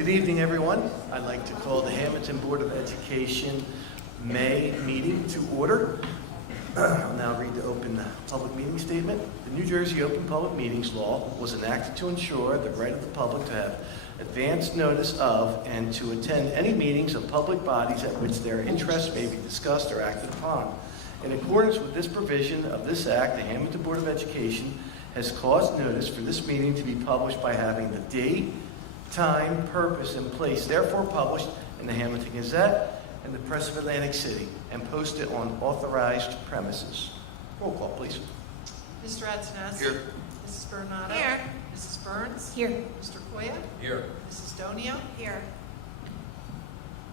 Good evening, everyone. I'd like to call the Hammonton Board of Education May meeting to order. I'll now read the open public meeting statement. The New Jersey Open Public Meetings Law was enacted to ensure the right of the public to have advance notice of and to attend any meetings of public bodies at which their interests may be discussed or acted upon. In accordance with this provision of this Act, the Hammonton Board of Education has caused notice for this meeting to be published by having the date, time, purpose, and place therefore published in the Hammonton Gazette and the Press of Atlantic City and posted on authorized premises. Roll call, please. Mr. Antonassi. Here. Mrs. Bernardo. Here. Mrs. Burns. Here. Mr. Koya. Here. Mrs. Donio. Here.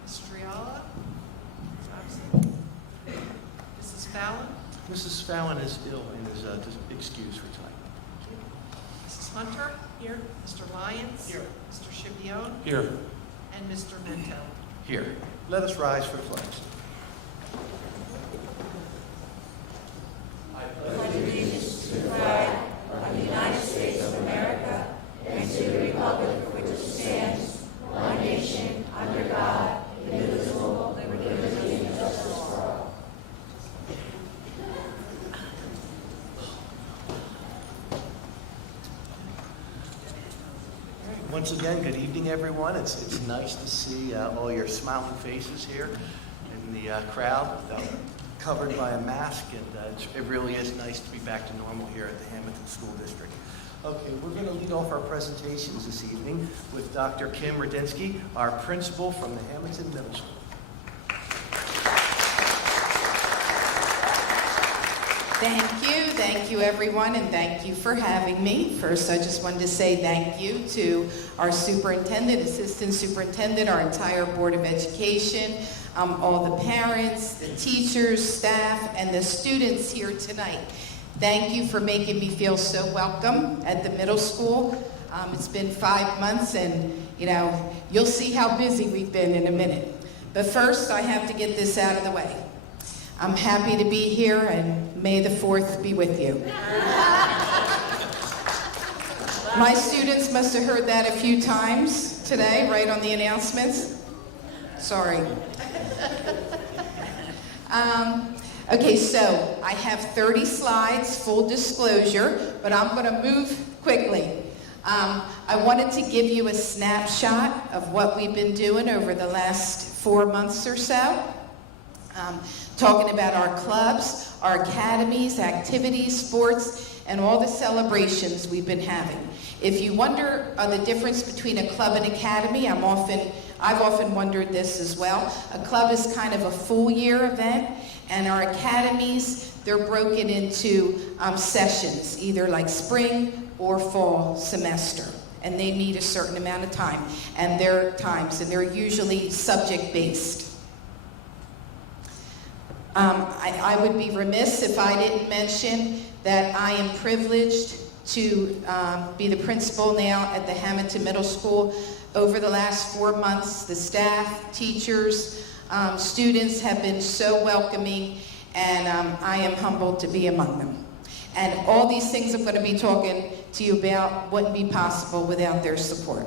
Mrs. Triala. Absent. Mrs. Fallon. Mrs. Fallon is ill and is excused for tonight. Mrs. Hunter. Here. Mr. Lyons. Here. Mr. Chivione. Here. And Mr. Mento. Here. Let us rise for the flags. pledge allegiance to the flag of the United States of America and to the republic for which it stands, one nation, under God, indivisible, with liberty and justice for all. Once again, good evening, everyone. It's nice to see all your smiling faces here in the crowd covered by a mask, and it really is nice to be back to normal here at the Hammonton School District. Okay, we're going to lead off our presentations this evening with Dr. Kim Radinsky, our principal from the Hammonton Middle School. Thank you everyone, and thank you for having me. First, I just wanted to say thank you to our superintendent, assistant superintendent, our entire Board of Education, all the parents, the teachers, staff, and the students here tonight. Thank you for making me feel so welcome at the middle school. It's been 5 months, and you'll see how busy we've been in a minute. But first, I have to get this out of the way. I'm happy to be here, and may the 4th be with you. My students must have heard that a few times today, right on the announcements. Sorry. Okay, so I have 30 slides, full disclosure, but I'm going to move quickly. I wanted to give you a snapshot of what we've been doing over the last 4 months or so. Talking about our clubs, our academies, activities, sports, and all the celebrations we've been having. If you wonder the difference between a club and academy, I've often wondered this as well. A club is kind of a full year event, and our academies, they're broken into sessions, either like spring or fall semester. And they need a certain amount of time, and they're usually subject-based. I would be remiss if I didn't mention that I am privileged to be the principal now at the Hammonton Middle School. Over the last 4 months, the staff, teachers, students have been so welcoming, and I am humbled to be among them. And all these things I'm going to be talking to you about wouldn't be possible without their support.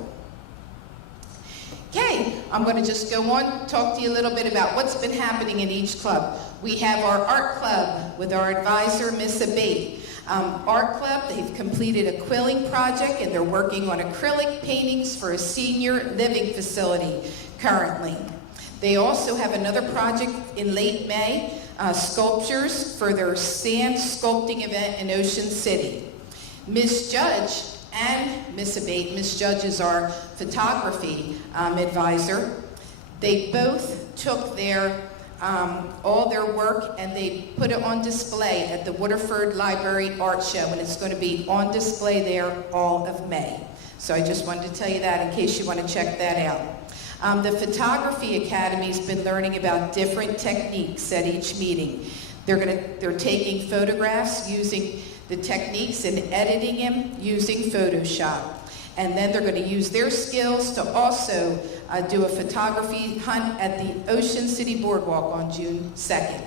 Okay, I'm going to just go on, talk to you a little bit about what's been happening in each club. We have our art club with our advisor, Miss Abate. Art club, they've completed a quilling project, and they're working on acrylic paintings for a senior living facility currently. They also have another project in late May, sculptures for their sand sculpting event in Ocean City. Miss Judge and Miss Abate, Miss Judge is our photography advisor. They both took all their work and they put it on display at the Waterford Library Art Show, and it's going to be on display there all of May. So I just wanted to tell you that in case you want to check that out. The Photography Academy's been learning about different techniques at each meeting. They're taking photographs using the techniques and editing them using Photoshop. And then they're going to use their skills to also do a photography hunt at the Ocean City Boardwalk on June 2nd.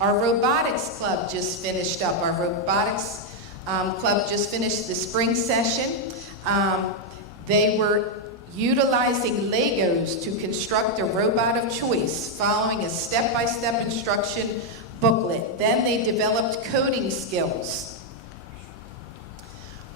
Our robotics club just finished up. Our robotics club just finished the spring session. They were utilizing Legos to construct a robot of choice, following a step-by-step instruction booklet. Then they developed coding skills.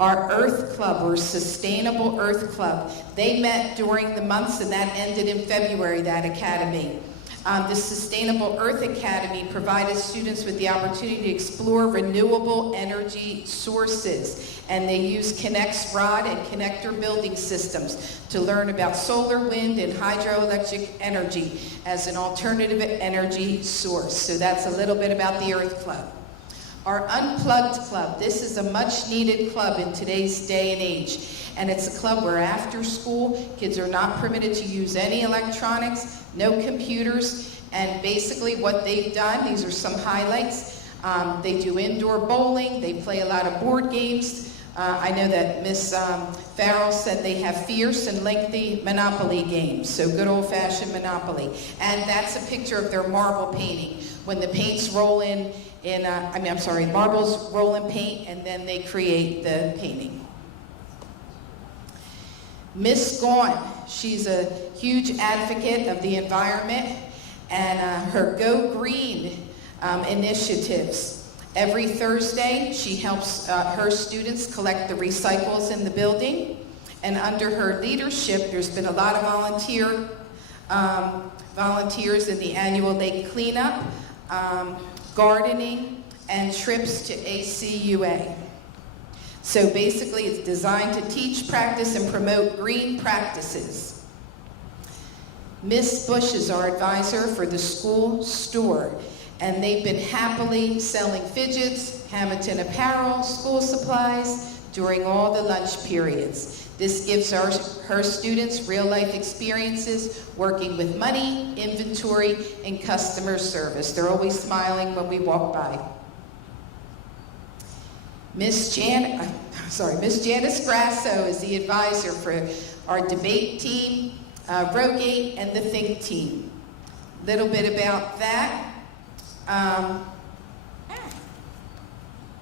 Our Earth Club, or Sustainable Earth Club, they met during the months, and that ended in February, that academy. The Sustainable Earth Academy provided students with the opportunity to explore renewable energy sources, and they use Connect's rod and connector building systems to learn about solar, wind, and hydroelectric energy as an alternative energy source. So that's a little bit about the Earth Club. Our Unplugged Club, this is a much needed club in today's day and age. And it's a club where after school, kids are not permitted to use any electronics, no computers, and basically what they've done, these are some highlights. They do indoor bowling, they play a lot of board games. I know that Miss Farrell said they have fierce and lengthy Monopoly games, so good old-fashioned Monopoly. And that's a picture of their marble painting. When the paints roll marbles roll in paint, and then they create the painting. Miss Gaunt, she's a huge advocate of the environment and her Go Green initiatives. Every Thursday, she helps her students collect the recycles in the building. And under her leadership, there's been a lot of volunteers in the annual lake cleanup, gardening, and trips to ACUA. So basically, it's designed to teach, practice, and promote green practices. Miss Bush is our advisor for the school store, and they've been happily selling fidgets, Hammonton apparel, school supplies during all the lunch periods. This gives her students real-life experiences working with money, inventory, and customer service. They're always smiling when we walk by. Miss Janice Grasso is the advisor for our debate team, Rogate, and the Think team. Little bit about that.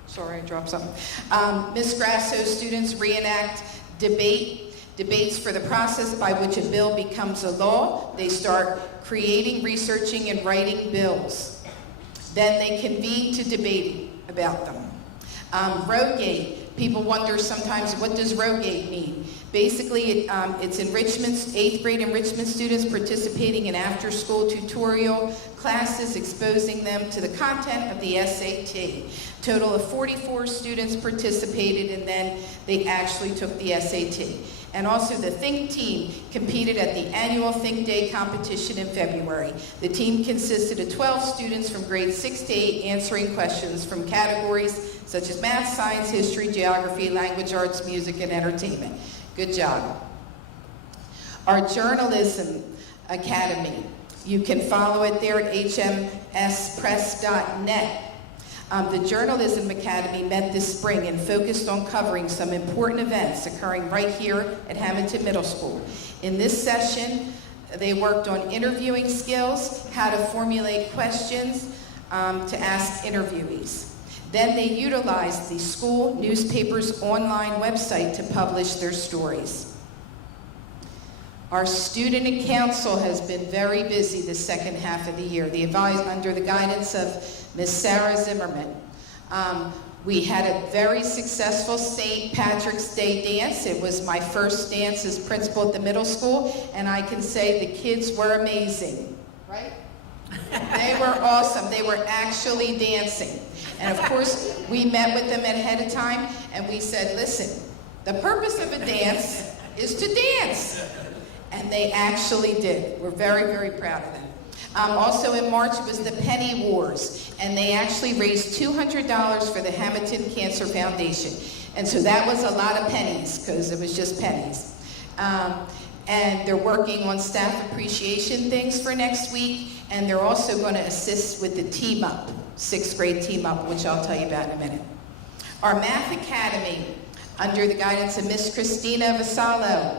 Sorry, I dropped something. Miss Grasso students reenact debates for the process by which a bill becomes a law. They start creating, researching, and writing bills. Then they convene to debate about them. Rogate, people wonder sometimes, what does Rogate mean? Basically, it's enrichment, 8th grade enrichment students participating in after-school tutorial classes, exposing them to the content of the SAT. Total of 44 students participated, and then they actually took the SAT. And also the Think team competed at the annual Think Day competition in February. The team consisted of 12 students from grades 6 to 8 answering questions from categories such as math, science, history, geography, language arts, music, and entertainment. Good job. Our Journalism Academy, you can follow it there at hmspress.net. The Journalism Academy met this spring and focused on covering some important events occurring right here at Hammonton Middle School. In this session, they worked on interviewing skills, how to formulate questions to ask interviewees. Then they utilized the school newspaper's online website to publish their stories. Our student council has been very busy the second half of the year. Under the guidance of Ms. Sarah Zimmerman. We had a very successful St. Patrick's Day dance. It was my first dance as principal at the middle school, and I can say the kids were amazing, right? They were awesome. They were actually dancing. And of course, we met with them ahead of time, and we said, listen, the purpose of a dance is to dance. And they actually did. We're very, very proud of them. Also in March was the Penny Wars, and they actually raised $200 for the Hammonton Cancer Foundation. And so that was a lot of pennies, because it was just pennies. And they're working on staff appreciation things for next week, and they're also going to assist with the Team Up, 6th grade Team Up, which I'll tell you about in a minute. Our Math Academy, under the guidance of Miss Christina Vasallo,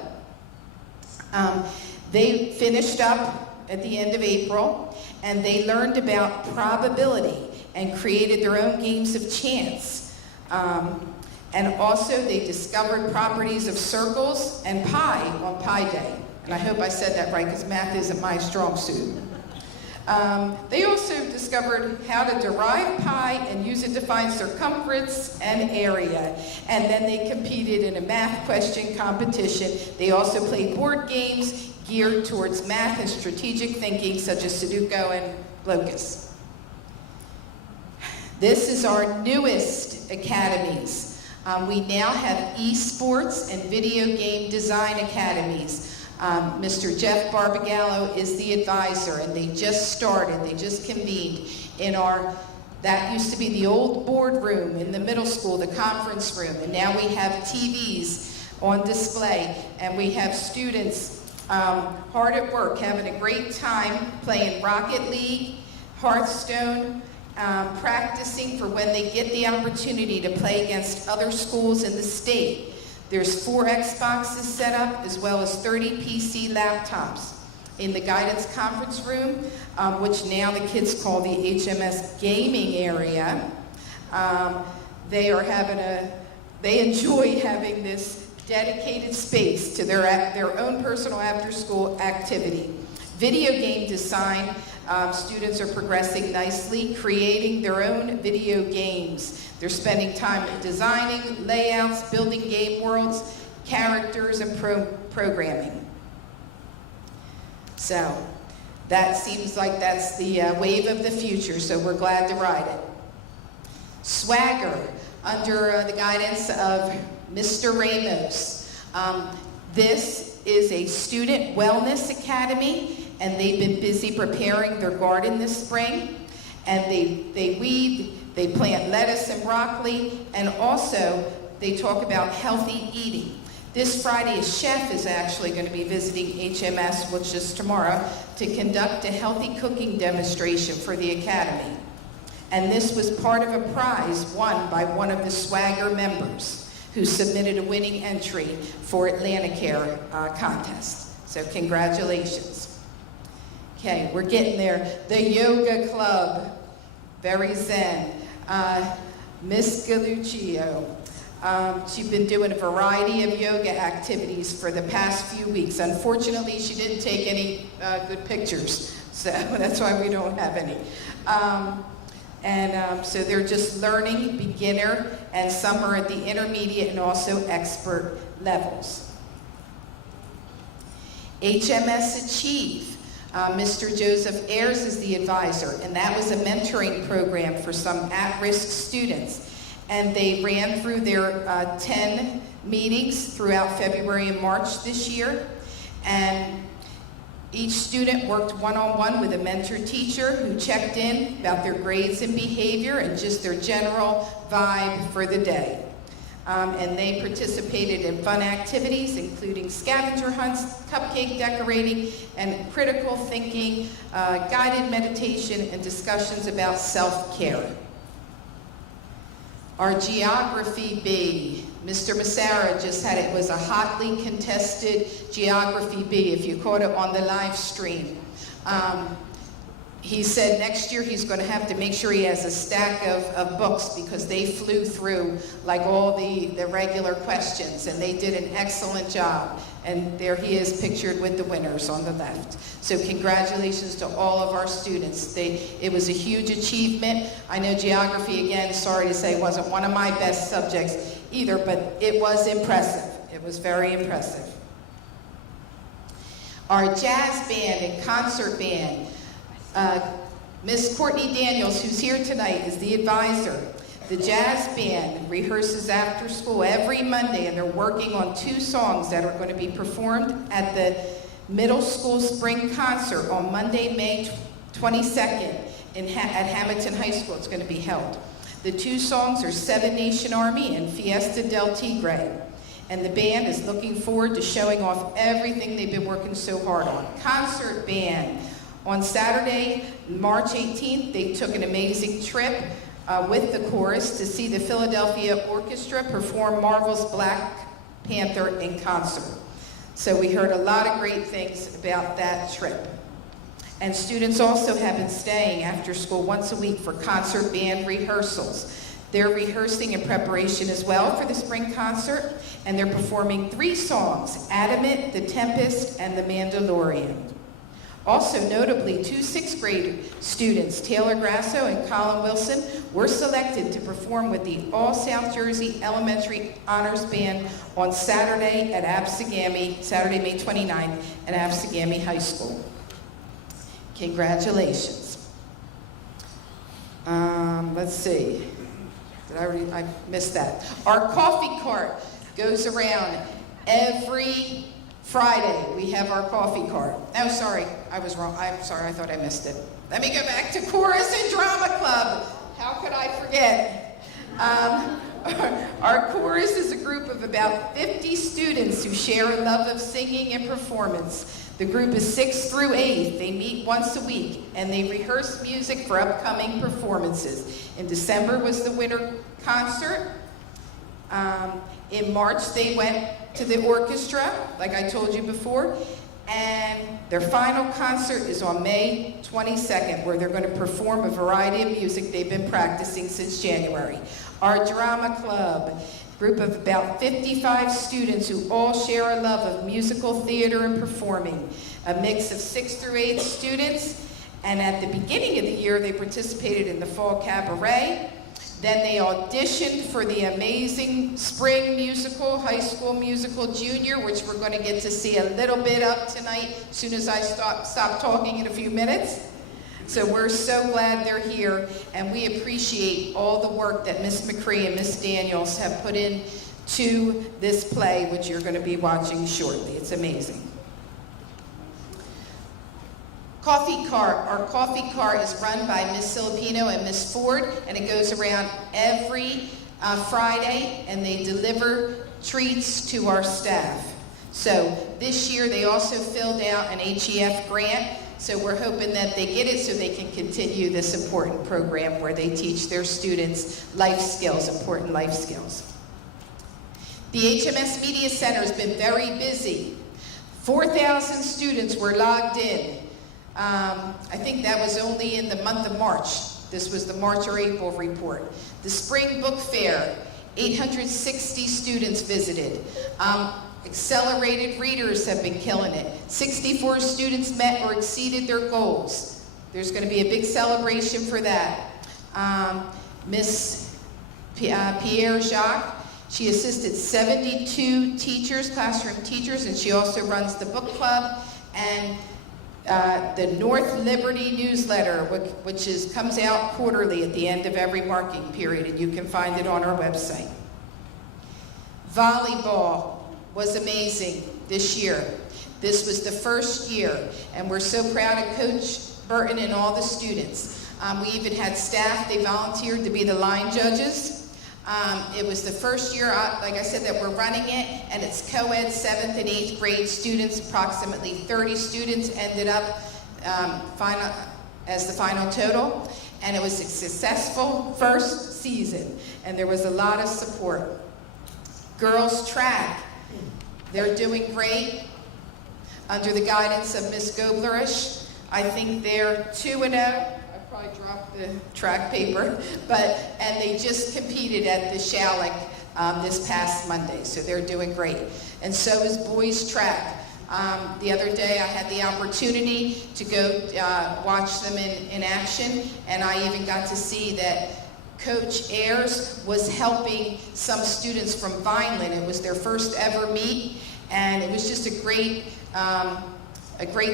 they finished up at the end of April, and they learned about probability and created their own games of chance. And also, they discovered properties of circles and pi on Pi Day. And I hope I said that right, because math isn't my strong suit. They also discovered how to derive pi and use it to find circumference and area. And then they competed in a math question competition. They also played board games geared towards math and strategic thinking, such as Sudoku and Locus. This is our newest academies. We now have esports and video game design academies. Mr. Jeff Barbagallo is the advisor, and they just started, they just convened in that used to be the old boardroom in the middle school, the conference room, and now we have TVs on display, and we have students hard at work, having a great time playing Rocket League, Hearthstone, practicing for when they get the opportunity to play against other schools in the state. There's 4 Xboxes set up, as well as 30 PC laptops in the guidance conference room, which now the kids call the HMS gaming area. They enjoy having this dedicated space to their own personal after-school activity. Video game design, students are progressing nicely, creating their own video games. They're spending time designing layouts, building game worlds, characters, and programming. So that seems like that's the wave of the future, so we're glad to ride it. Swagger, under the guidance of Mr. Ramos. This is a student wellness academy, and they've been busy preparing their garden this spring. And they weed, they plant lettuce and broccoli, and also they talk about healthy eating. This Friday, a chef is actually going to be visiting HMS, which is tomorrow, to conduct a healthy cooking demonstration for the academy. And this was part of a prize won by one of the Swagger members who submitted a winning entry for Atlanticare contest. So congratulations. Okay, we're getting there. The yoga club, very zen. Miss Galuccio, she's been doing a variety of yoga activities for the past few weeks. Unfortunately, she didn't take any good pictures, so that's why we don't have any. So they're just learning, beginner, and some are at the intermediate and also expert levels. HMS Achieve. Mr. Joseph Ayers is the advisor, and that was a mentoring program for some at-risk students. And they ran through their 10 meetings throughout February and March this year. And each student worked one-on-one with a mentor teacher who checked in about their grades and behavior and just their general vibe for the day. And they participated in fun activities, including scavenger hunts, cupcake decorating, and critical thinking, guided meditation, and discussions about self-care. Our geography bee, Mr. Massara just had it was a hotly contested geography bee, if you caught it on the live stream. He said next year he's going to have to make sure he has a stack of books because they flew through like all the regular questions, and they did an excellent job. And there he is pictured with the winners on the left. So congratulations to all of our students. It was a huge achievement. I know geography, again, sorry to say, wasn't one of my best subjects either, but it was impressive. It was very impressive. Our jazz band and concert band, Miss Courtney Daniels, who's here tonight, is the advisor. The jazz band rehearses after school every Monday, and they're working on 2 songs that are going to be performed at the middle school spring concert on Monday, May 22nd at Hammonton High School. It's going to be held. The 2 songs are Seven Nation Army and Fiesta del Tigre. And the band is looking forward to showing off everything they've been working so hard on. Concert band. On Saturday, March 18th, they took an amazing trip with the chorus to see the Philadelphia Orchestra perform Marvel's Black Panther in concert. So we heard a lot of great things about that trip. And students also have been staying after school once a week for concert band rehearsals. They're rehearsing in preparation as well for the spring concert, and they're performing 3 songs, Adamant, The Tempest, and The Mandalorian. Also notably, 2 6th grade students, Taylor Grasso and Colin Wilson, were selected to perform with the All South Jersey Elementary Honors Band on Saturday at Absegami, Saturday, May 29th, at Absegami High School. Congratulations. Let's see. I missed that. Our coffee cart goes around every Friday. We have our coffee cart. Oh, sorry, I was wrong. I'm sorry, I thought I missed it. Let me go back to Chorus and Drama Club. How could I forget? Our chorus is a group of about 50 students who share a love of singing and performance. The group is 6th through 8th. They meet once a week, and they rehearse music for upcoming performances. In December was the winter concert. In March, they went to the orchestra, like I told you before, and their final concert is on May 22nd, where they're going to perform a variety of music they've been practicing since January. Our drama club, group of about 55 students who all share a love of musical theater and performing, a mix of 6th through 8th students, and at the beginning of the year, they participated in the Fall Cabaret. Then they auditioned for the amazing spring musical, High School Musical Junior, which we're going to get to see a little bit of tonight, as soon as I stop talking in a few minutes. So we're so glad they're here, and we appreciate all the work that Miss McCree and Miss Daniels have put into this play, which you're going to be watching shortly. It's amazing. Coffee cart. Our coffee cart is run by Miss Filipino and Miss Ford, and it goes around every Friday, and they deliver treats to our staff. So this year they also filled out an HEF grant, so we're hoping that they get it so they can continue this important program where they teach their students life skills, important life skills. The HMS Media Center has been very busy. 4,000 students were logged in. I think that was only in the month of March. This was the March or April report. The Spring Book Fair, 860 students visited. Accelerated readers have been killing it. 64 students met or exceeded their goals. There's going to be a big celebration for that. Miss Pierre Jacques, she assisted 72 teachers, classroom teachers, and she also runs the book club and the North Liberty newsletter, which comes out quarterly at the end of every marking period, and you can find it on our website. Volleyball was amazing this year. This was the first year, and we're so proud of Coach Burton and all the students. We even had staff, they volunteered to be the line judges. It was the first year, like I said, that we're running it, and it's co-ed 7th and 8th grade students. Approximately 30 students ended up as the final total, and it was a successful first season, and there was a lot of support. Girls track, they're doing great under the guidance of Miss Goblerish. I think they're 2-0. I probably dropped the track paper, and they just competed at the Shalleck this past Monday, so they're doing great. And so is boys track. The other day I had the opportunity to go watch them in action, and I even got to see that Coach Ayers was helping some students from Vineland. It was their first ever meet, and it was just a great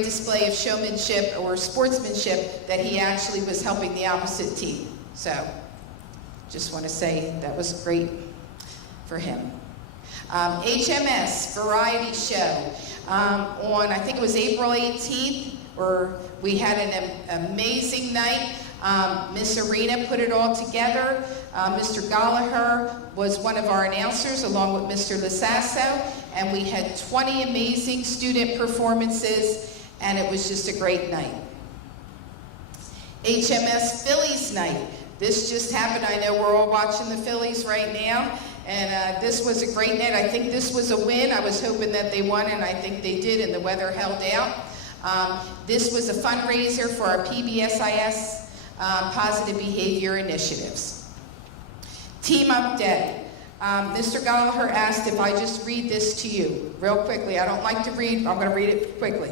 display of showmanship or sportsmanship that he actually was helping the opposite team. So, just want to say that was great for him. HMS Variety Show. On, I think it was April 18th, where we had an amazing night. Miss Arena put it all together. Mr. Gallagher was one of our announcers along with Mr. Lasasso, and we had 20 amazing student performances, and it was just a great night. HMS Phillies Night. This just happened. I know we're all watching the Phillies right now, and this was a great night. I think this was a win. I was hoping that they won, and I think they did, and the weather held out. This was a fundraiser for our PBSIS positive behavior initiatives. Team Up Day. Mr. Gallagher asked if I just read this to you real quickly. I don't like to read, I'm going to read it quickly.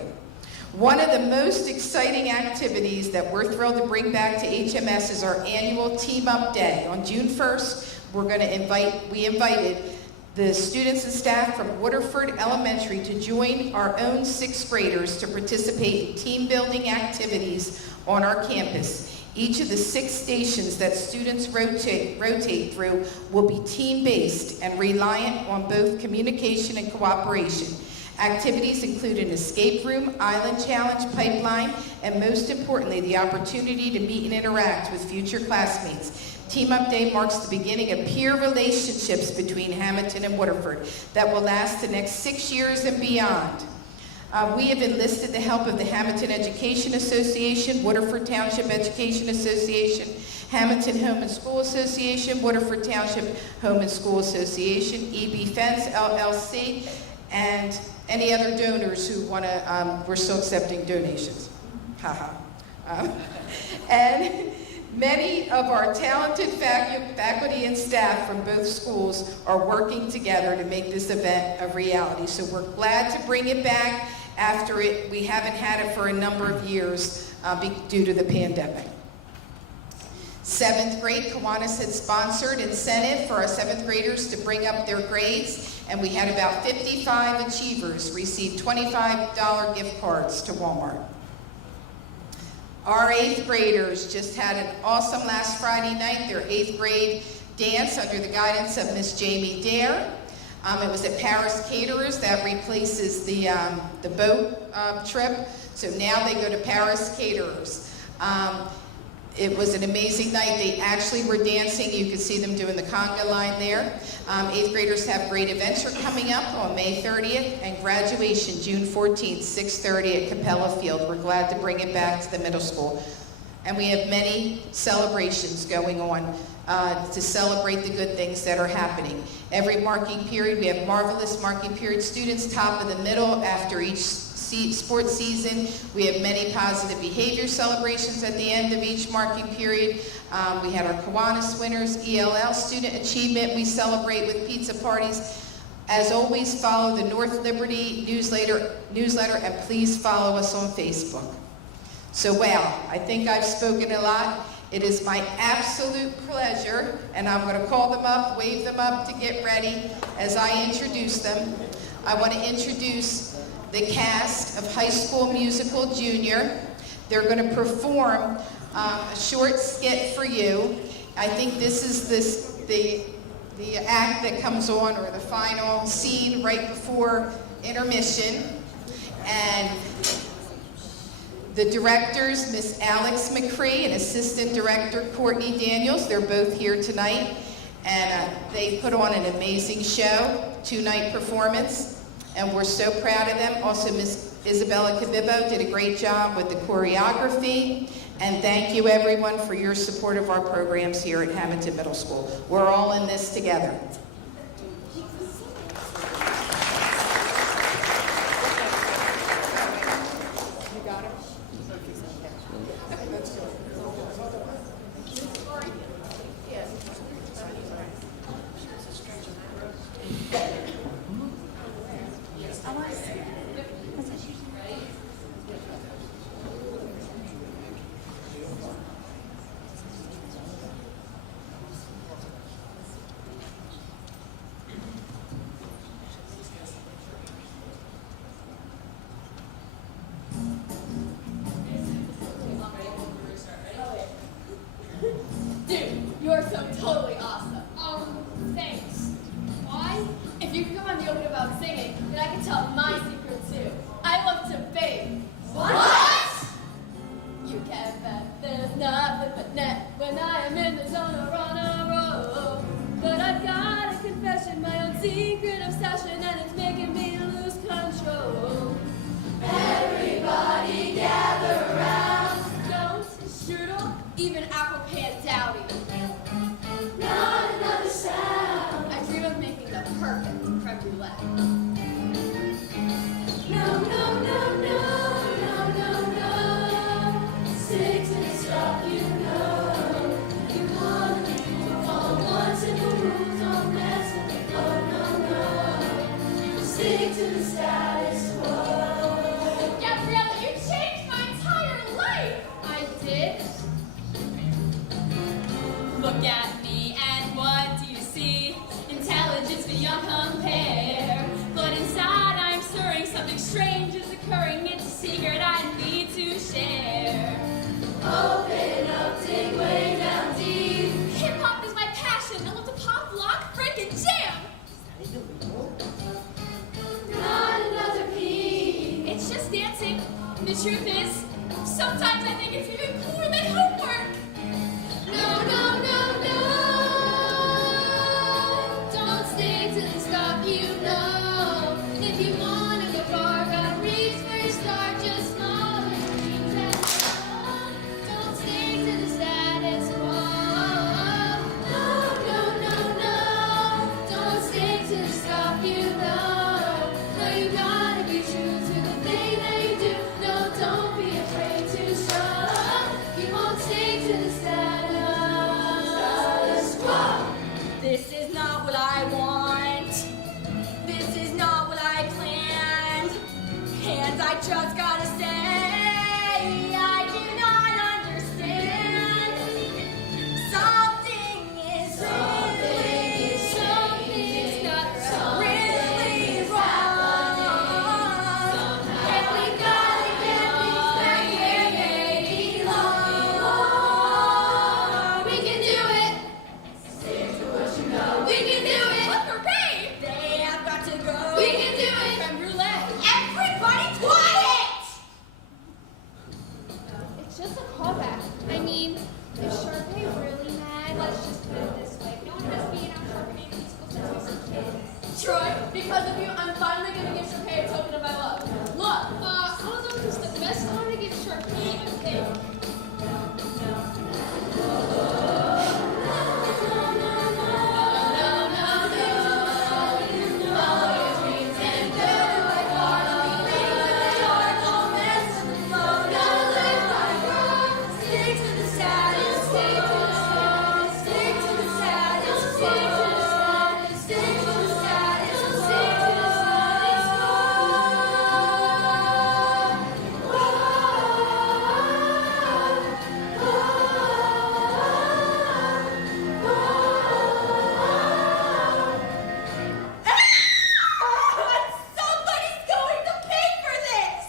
One of the most exciting activities that we're thrilled to bring back to HMS is our annual Team Up Day. On June 1st, we invited the students and staff from Waterford Elementary to join our own 6th graders to participate in team building activities on our campus. Each of the 6 stations that students rotate through will be team-based and reliant on both communication and cooperation. Activities include an escape room, island challenge, pipeline, and most importantly, the opportunity to meet and interact with future classmates. Team Up Day marks the beginning of peer relationships between Hammonton and Waterford that will last the next 6 years and beyond. We have enlisted the help of the Hammonton Education Association, Waterford Township Education Association, Hammonton Home and School Association, Waterford Township Home and School Association, EB Fence LLC, and any other donors who want to, we're still accepting donations. And many of our talented faculty and staff from both schools are working together to make this event a reality. So we're glad to bring it back after we haven't had it for a number of years due to the pandemic. 7th grade, Kiwanis had sponsored incentive for our 7th graders to bring up their grades, and we had about 55 achievers receive $25 gift cards to Walmart. Our 8th graders just had an awesome last Friday night, their 8th grade dance under the guidance of Miss Jamie Dare. It was at Paris Caterers. That replaces the boat trip. So now they go to Paris Caterers. It was an amazing night. They actually were dancing. You could see them doing the conga line there. 8th graders have Great Adventure coming up on May 30th and graduation June 14th, 6:30 at Capella Field. We're glad to bring it back to the middle school. And we have many celebrations going on to celebrate the good things that are happening. Every marking period, we have marvelous marking period students, top of the middle after each sports season. We have many positive behavior celebrations at the end of each marking period. We had our Kiwanis winners, ELL student achievement we celebrate with pizza parties. As always, follow the North Liberty newsletter, and please follow us on Facebook. So, wow, I think I've spoken a lot. It is my absolute pleasure, and I'm going to call them up, wave them up to get ready as I introduce them. I want to introduce the cast of High School Musical Junior. They're going to perform a short skit for you. I think this is the act that comes on, or the final scene right before intermission. And the directors, Miss Alex McCree and Assistant Director Courtney Daniels, they're both here tonight. And they put on an amazing show, 2-night performance. And we're so proud of them. Also, Miss Isabella Cabibbo did a great job with the choreography. And thank you, everyone, for your support of our programs here at Hammonton Middle School. We're all in this together. You are so totally awesome. Thanks. Why? If you could come on the open about singing, then I could tell my stick to the status quo. Gabriella, you changed my entire life! I did? Look at me, and what do you see? Intelligence beyond compare. But inside I'm stirring, something strange is occurring. It's a secret I need to share. Open up, dig way down deep. Hip-hop is my passion. I love to pop, lock, break, and jam. Not another peep. It's just dancing. The truth is, sometimes I think it's even cooler than homework. No, no, no, no. Don't stick to the stuff you know. If you wanna go far, gotta reach for your star. Just follow your dreams and go. Don't stick to the status quo. No, no, no, no. Don't stick to the stuff you know. No, you gotta be true to the thing that you do. No, don't be afraid to show. You won't stick to the status quo. This is not what I want. This is not what I planned. And I just gotta say, I do not understand. Something is really wrong. And we gotta get these back where they belong. We can do it. Stick to what you know. We can do it. What parade? They have got to go. We can do it. Creme brulee. Everybody quiet! It's just a callback. I mean, is Sharpay really mad? Let's just put it this way. No one has been on Sharpay musical since we were kids. Troy, because of you, I'm finally gonna give Sharpay a token of my love. Look, I don't know who's the best one to give Sharpay a cake. Stick to the status, stick to the status, stick to the status, stick to the status, stick to the status, stick to the status Somebody's going to pay for this!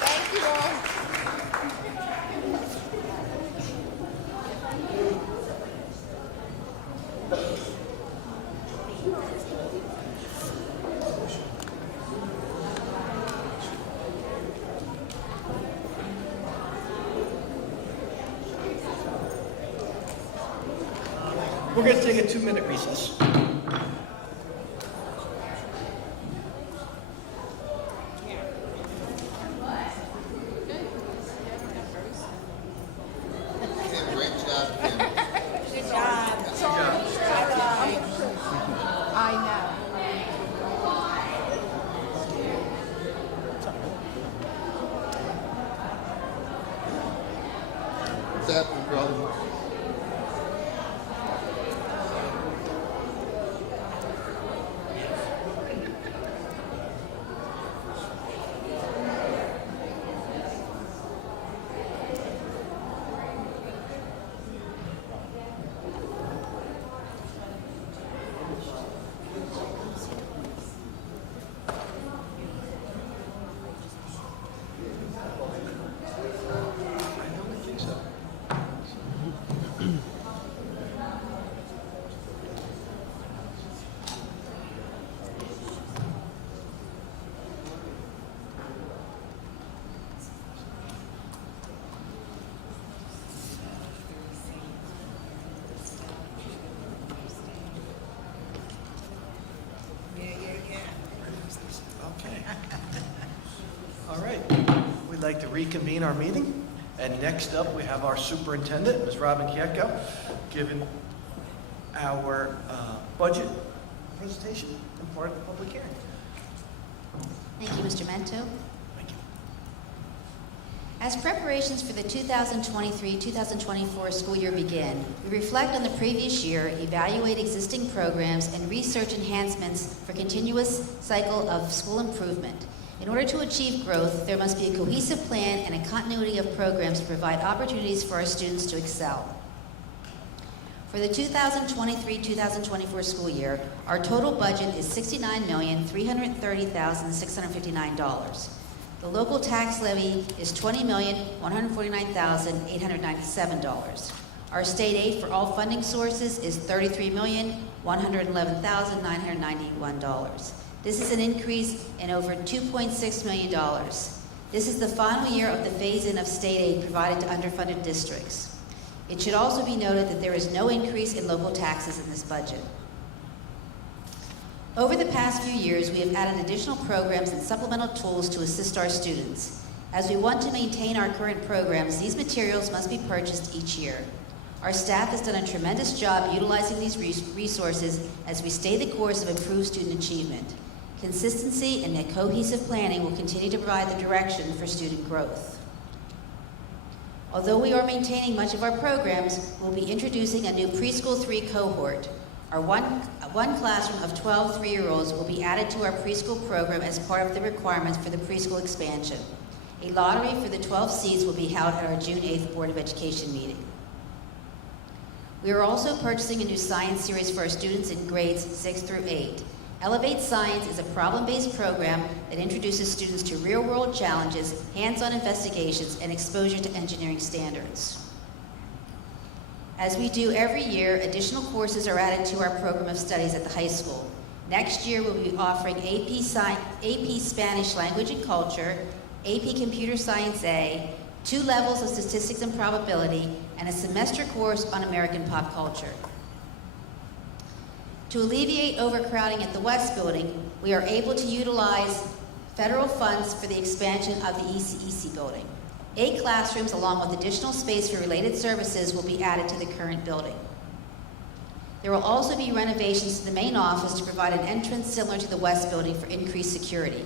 Thank you all. We're going to take a 2-minute recess. Kim, great job, Kim. I know. What's happening, brother? Okay. All right. We'd like to reconvene our meeting. And next up, we have our superintendent, Ms. Robin Kietko, giving our budget presentation and part of the public hearing. Thank you, Mr. Mento. Thank you. As preparations for the 2023-2024 school year begin, we reflect on the previous year, evaluate existing programs, and research enhancements for continuous cycle of school improvement. In order to achieve growth, there must be a cohesive plan and a continuity of programs to provide opportunities for our students to excel. For the 2023-2024 school year, our total budget is $69,330,659. The local tax levy is $20,149,897. Our state aid for all funding sources is $33,111,991. This is an increase in over $2.6 million. This is the final year of the phase-in of state aid provided to underfunded districts. It should also be noted that there is no increase in local taxes in this budget. Over the past few years, we have added additional programs and supplemental tools to assist our students. As we want to maintain our current programs, these materials must be purchased each year. Our staff has done a tremendous job utilizing these resources as we stay the course of improved student achievement. Consistency and a cohesive planning will continue to provide the direction for student growth. Although we are maintaining much of our programs, we'll be introducing a new preschool 3 cohort. Our one classroom of 12 3-year-olds will be added to our preschool program as part of the requirements for the preschool expansion. A lottery for the 12 seats will be held at our June 8th Board of Education meeting. We are also purchasing a new science series for our students in grades 6 through 8. Elevate Science is a problem-based program that introduces students to real-world challenges, hands-on investigations, and exposure to engineering standards. As we do every year, additional courses are added to our program of studies at the high school. Next year, we'll be offering AP Spanish Language and Culture, AP Computer Science A, 2 levels of Statistics and Probability, and a semester course on American pop culture. To alleviate overcrowding at the West Building, we are able to utilize federal funds for the expansion of the ECEC building. 8 classrooms, along with additional space for related services, will be added to the current building. There will also be renovations to the main office to provide an entrance similar to the West Building for increased security.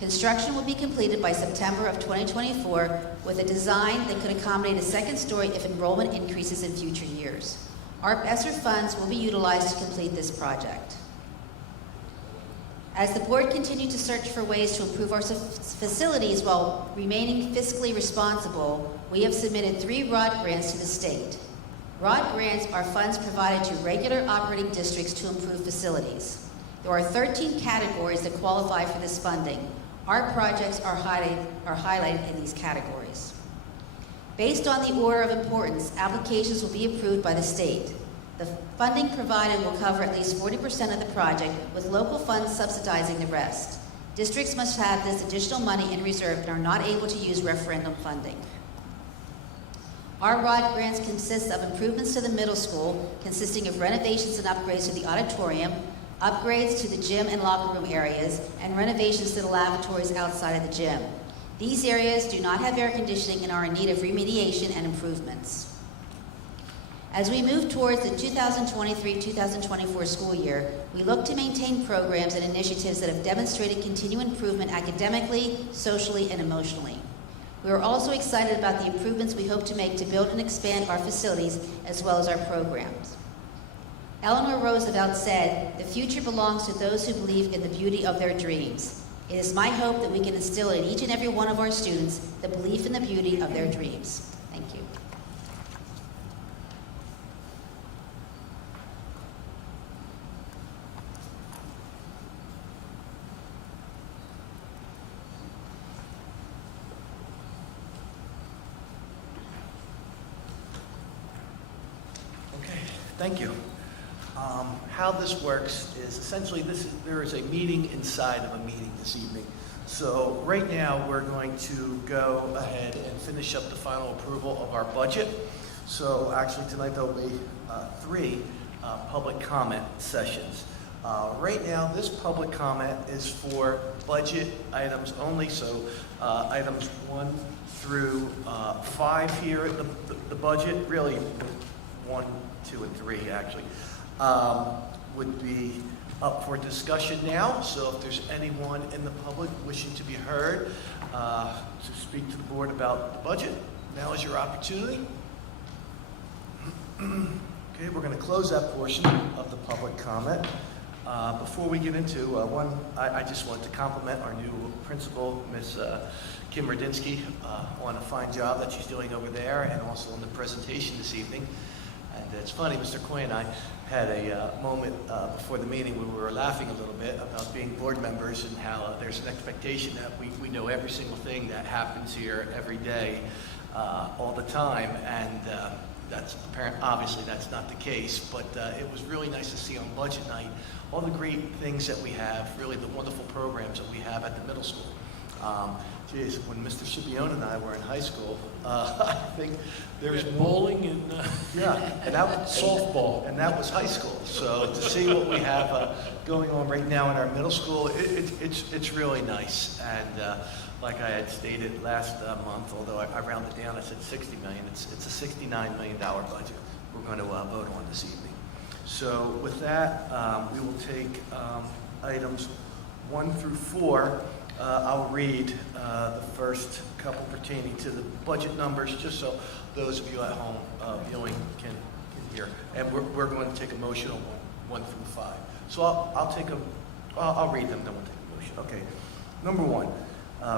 Construction will be completed by September of 2024 with a design that could accommodate a second story if enrollment increases in future years. ARP ESSER funds will be utilized to complete this project. As the board continued to search for ways to improve our facilities while remaining fiscally responsible, we have submitted 3 ROD grants to the state. ROD grants are funds provided to regular operating districts to improve facilities. There are 13 categories that qualify for this funding. Our projects are highlighted in these categories. Based on the order of importance, applications will be approved by the state. The funding provided will cover at least 40% of the project, with local funds subsidizing the rest. Districts must have this additional money in reserve and are not able to use referendum funding. Our ROD grants consist of improvements to the middle school, consisting of renovations and upgrades to the auditorium, upgrades to the gym and locker room areas, and renovations to the lavatories outside of the gym. These areas do not have air conditioning and are in need of remediation and improvements. As we move towards the 2023-2024 school year, we look to maintain programs and initiatives that have demonstrated continued improvement academically, socially, and emotionally. We are also excited about the improvements we hope to make to build and expand our facilities as well as our programs. Eleanor Roosevelt said, "The future belongs to those who believe in the beauty of their dreams." It is my hope that we can instill in each and every one of our students the belief in the beauty of their dreams. Thank you. Okay, thank you. How this works is essentially there is a meeting inside of a meeting this evening. So right now we're going to go ahead and finish up the final approval of our budget. So actually tonight there'll be 3 public comment sessions. Right now this public comment is for budget items only, so items 1 through 5 here, the budget, really 1, 2, and 3 actually, would be up for discussion now. So if there's anyone in the public wishing to be heard to speak to the board about the budget, now is your opportunity. Okay, we're going to close that portion of the public comment. Before we get into I just want to compliment our new principal, Miss Kim Radinsky, on a fine job that she's doing over there, and also on the presentation this evening. And it's funny, Mr. Coy and I had a moment before the meeting where we were laughing a little bit about being board members and how there's an expectation that we know every single thing that happens here every day, all the time, and that's apparent. Obviously, that's not the case, but it was really nice to see on budget night all the great things that we have, really the wonderful programs that we have at the middle school. Geez, when Mr. Scipione and I were in high school, I think there's bowling and yeah, and that was softball. and that was high school. So to see what we have going on right now in our middle school, it's really nice. And like I had stated last month, although I rounded down, I said 60 million. It's a $69 million budget we're going to vote on this evening. So with that, we will take items 1 through 4. I'll read the first couple pertaining to the budget numbers, just so those of you at home viewing can hear. And we're going to take a motion on 1 through 5. So I'll read them, then we'll take a motion. Okay. Number 1,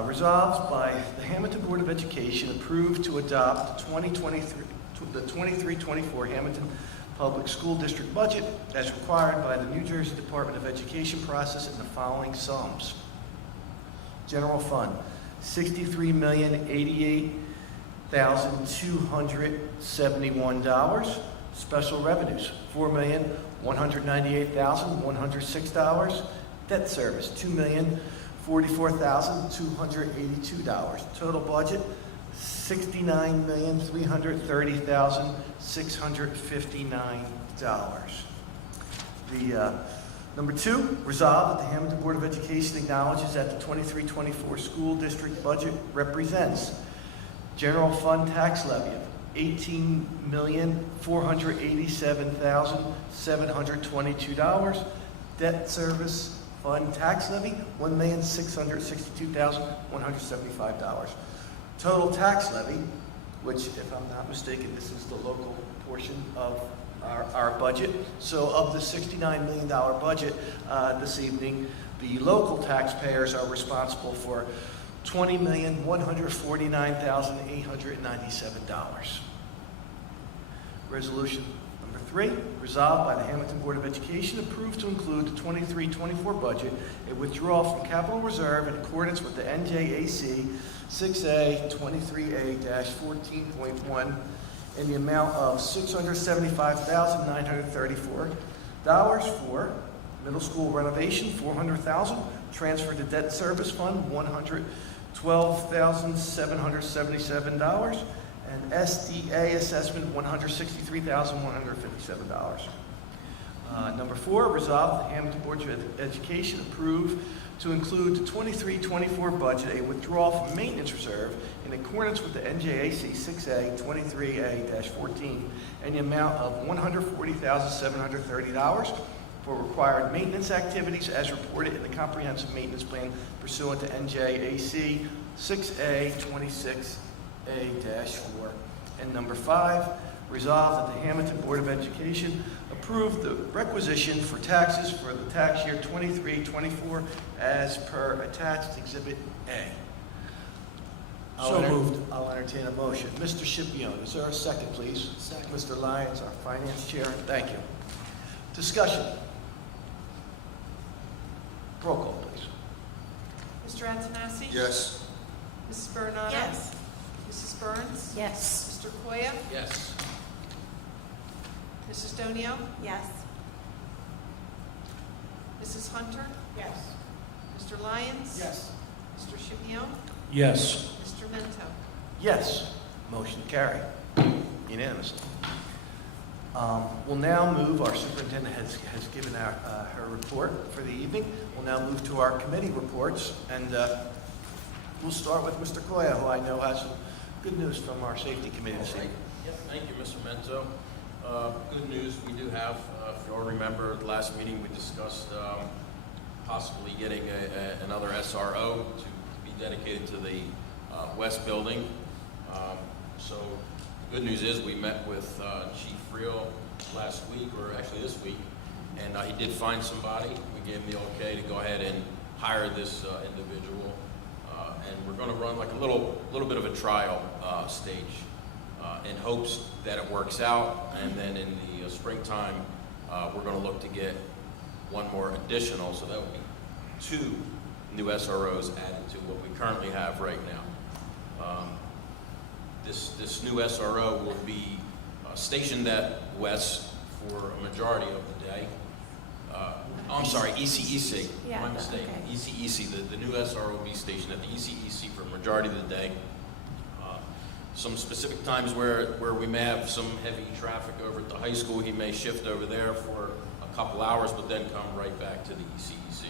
resolved by the Hammonton Board of Education approved to adopt the 23-24 Hammonton Public School District budget as required by the New Jersey Department of Education process in the following sums. General Fund, $63,088,271. Special Revenues, $4,198,106. Debt Service, $2,044,282. Total budget, $69,330,659. Number 2, resolved that the Hammonton Board of Education acknowledges that the 23-24 school district budget represents general fund tax levy of $18,487,722, debt service fund tax levy $1,662,175. Total tax levy, which, if I'm not mistaken, this is the local portion of our budget. So of the $69 million budget this evening, the local taxpayers are responsible for $20,149,897. Resolution number 3, resolved by the Hammonton Board of Education, approved to include the 23-24 budget a withdrawal from capital reserve in accordance with the NJAC 6A 23A-14.1 in the amount of $675,934 for middle school renovation, $400,000, transfer to debt service fund, $112,777, and SDA assessment, $163,157. Number 4, resolved the Hammonton Board of Education approve to include the 23-24 budget a withdrawal from maintenance reserve in accordance with the NJAC 6A 23A-14 in the amount of $140,730 for required maintenance activities as reported in the comprehensive maintenance plan pursuant to NJAC 6A 26A-4. And number 5, resolved that the Hammonton Board of Education approve the requisition for taxes for the tax year 23-24 as per attached Exhibit A. Moved. I'll entertain a motion. Mr. Scipione, is there a second, please? Second. Mr. Lyons, our finance chair, thank you. Discussion. Roll call, please. Mr. Antonassi? Yes. Mrs. Bernado? Yes. Mrs. Burns? Yes. Mr. Koya? Yes. Mrs. Donio? Yes. Mrs. Hunter? Yes. Mr. Lyons? Yes. Mr. Scipione? Yes. Mr. Mento? Yes. Motion carried unanimously. We'll now move, our superintendent has given her report for the evening. We'll now move to our committee reports. And We'll start with Mr. Coya, who I know has some good news from our safety committee this evening. Yep, thank you, Mr. Menzo. Good news we do have. If you all remember, the last meeting we discussed possibly getting another SRO to be dedicated to the West Building. So the good news is we met with Chief Reel last week, or actually this week, and he did find somebody. We gave him the okay to go ahead and hire this individual. And we're going to run like a little bit of a trial stage in hopes that it works out. And then in the springtime, we're going to look to get one more additional. So that would be 2 new SROs added to what we currently have right now. This new SRO will be stationed at West for a majority of the day. I'm sorry, ECEC. Yeah, My mistake. okay. ECEC. The new SRO will be stationed at the ECEC for a majority of the day. Some specific times where we may have some heavy traffic over at the high school, he may shift over there for a couple hours, but then come right back to the ECEC.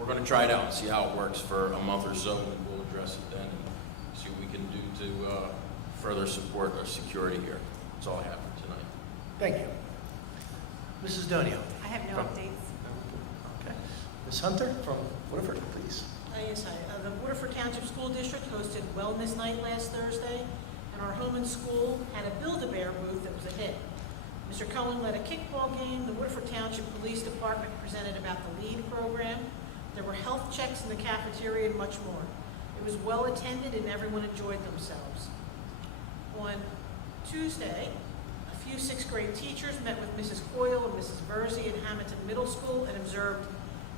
We're going to try it out and see how it works for a month or so, and we'll address it then and see what we can do to further support our security here. That's all I have for tonight. Thank you. Mrs. Donio. I have no From- updates. Okay. Ms. Hunter from Woodford, please. Yes, hi. The Waterford Township School District hosted Wellness Night last Thursday, and our home and school had a Build-A-Bear booth that was a hit. Mr. Cohen led a kickball game. The Waterford Township Police Department presented about the LEAD program. There were health checks in the cafeteria and much more. It was well attended and everyone enjoyed themselves. On Tuesday, a few 6th grade teachers met with Mrs. Coyle and Mrs. Verzi at Hammonton Middle School and observed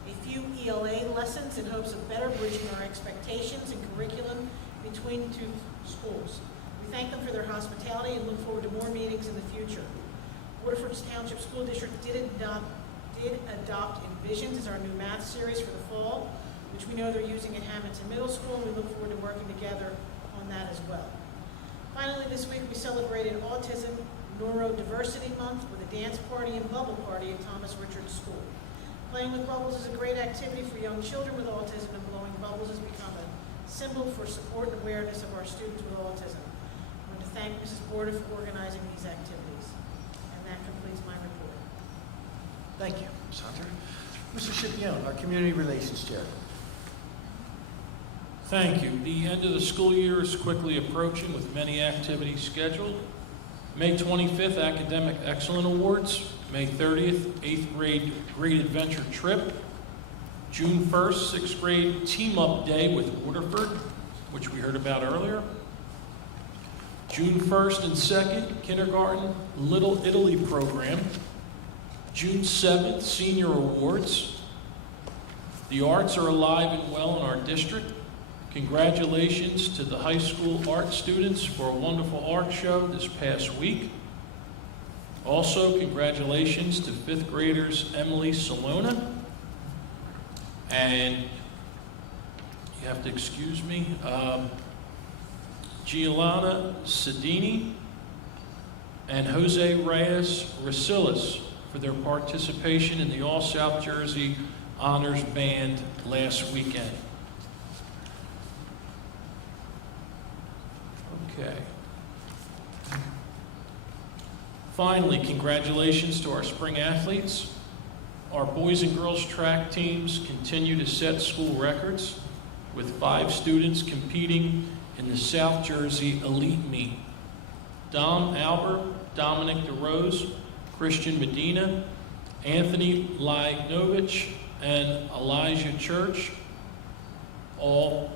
a few ELA lessons in hopes of better bridging our expectations and curriculum between the 2 schools. We thank them for their hospitality and look forward to more meetings in the future. Waterford Township School District did adopt Envisions as our new math series for the fall, which we know they're using at Hammonton Middle School, and we look forward to working together on that as well. Finally, this week we celebrated Autism Neurodiversity Month with a dance party and bubble party at Thomas Richards School. Playing with bubbles is a great activity for young children with autism, and blowing bubbles has become a symbol for support and awareness of our students with autism. I want to thank Mrs. Borda for organizing these activities. And that completes my report. Thank you, Ms. Hunter. Mr. Scipione, our Community Relations Chair. Thank you. The end of the school year is quickly approaching with many activities scheduled. May 25th, Academic Excellence Awards. May 30th, 8th grade Great Adventure Trip. June 1st, 6th grade Team Up Day with Waterford, which we heard about earlier. June 1st and 2nd, Kindergarten Little Italy program. June 7th, Senior Awards. The arts are alive and well in our district. Congratulations to the high school art students for a wonderful art show this past week. Also, congratulations to 5th graders Emily Salona. And you have to excuse me, Giuliana Sedini and Jose Reyes Rasilis for their participation in the All South Jersey Honors Band last weekend. Okay. Finally, congratulations to our spring athletes. Our boys and girls track teams continue to set school records, with 5 students competing in the South Jersey Elite Meet. Dom Albert, Dominic DeRose, Christian Medina, Anthony Lagnovich, and Elijah Church all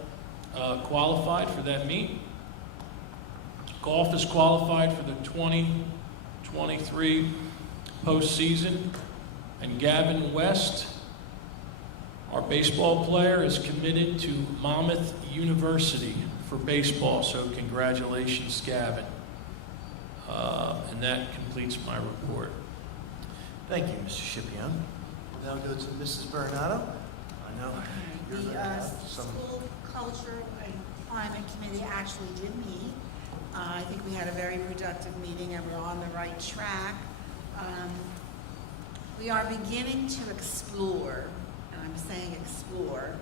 qualified for that meet. Golf is qualified for the 2023 postseason, and Gavin West, our baseball player, is committed to Monmouth University for baseball, so congratulations, Gavin. And that completes my report. Thank you, Mr. Scipione. We'll now go to Mrs. Bernardo. I know you're going to have some. School Culture and Climate Committee actually did meet. I think we had a very productive meeting and we're on the right track. We are beginning to explore, and I'm saying explore,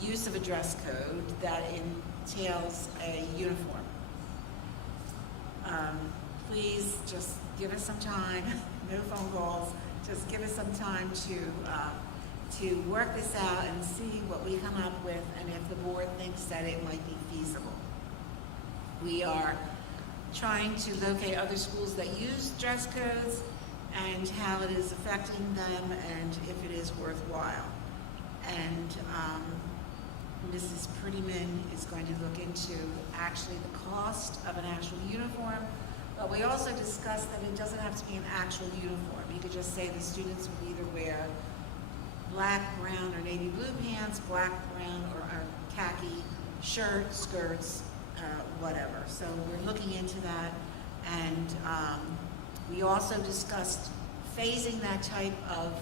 use of a dress code that entails a uniform. Please just give us some time, no phone calls, just give us some time to work this out and see what we come up with and if the board thinks that it might be feasible. We are trying to locate other schools that use dress codes and how it is affecting them and if it is worthwhile. And Mrs. Prettyman is going to look into actually the cost of an actual uniform, but we also discussed that it doesn't have to be an actual uniform. You could just say the students would either wear black, brown, or navy blue pants, black, brown, or khaki shirt, skirts, whatever. So we're looking into that, and we also discussed phasing that type of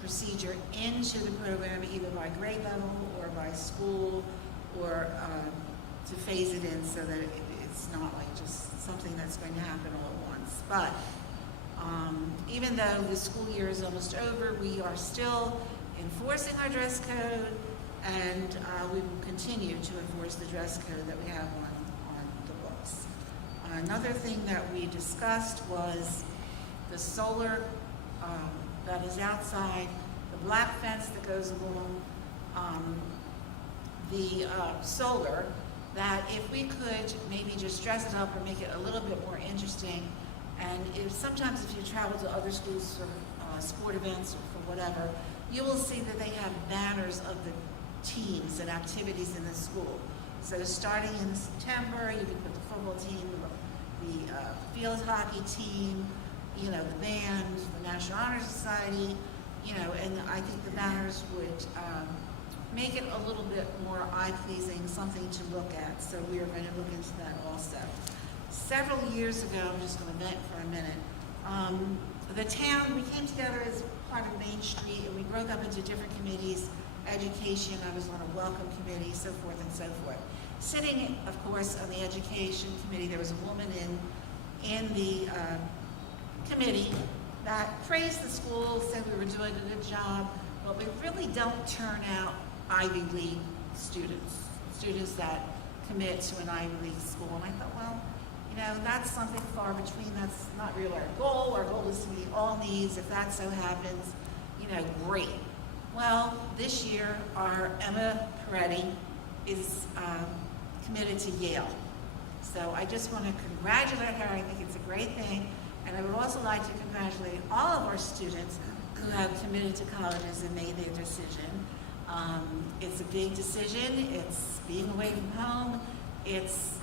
procedure into the program, either by grade level or by school, or to phase it in so that it's not like just something that's going to happen all at once. But even though the school year is almost over, we are still enforcing our dress code, and we will continue to enforce the dress code that we have on the books. Another thing that we discussed was the solar that is outside, the black fence that goes along the solar, that if we could maybe just dress it up or make it a little bit more interesting. And sometimes if you travel to other schools for sport events or for whatever, you will see that they have banners of the teams and activities in the school. So starting in September, you can put the football team, the field hockey team, the band, the National Honor Society, and I think the banners would make it a little bit more eye-pleasing, something to look at. So we are going to look into that also. Several years ago, I'm just going to vent for a minute, the town, we came together as part of Main Street, and we broke up into different committees, education, I was on a welcome committee, so forth and so forth. Sitting, of course, on the education committee, there was a woman in the committee that praised the school, said we were doing a good job, but we really don't turn out Ivy League students that commit to an Ivy League school. And I thought, well, that's something far between. That's not really our goal. Our goal is to meet all needs. If that so happens, great. Well, this year, our Emma Peretti is committed to Yale. So I just want to congratulate her. I think it's a great thing. And I would also like to congratulate all of our students who have committed to colleges and made their decision. It's a big decision. It's being away from home. It's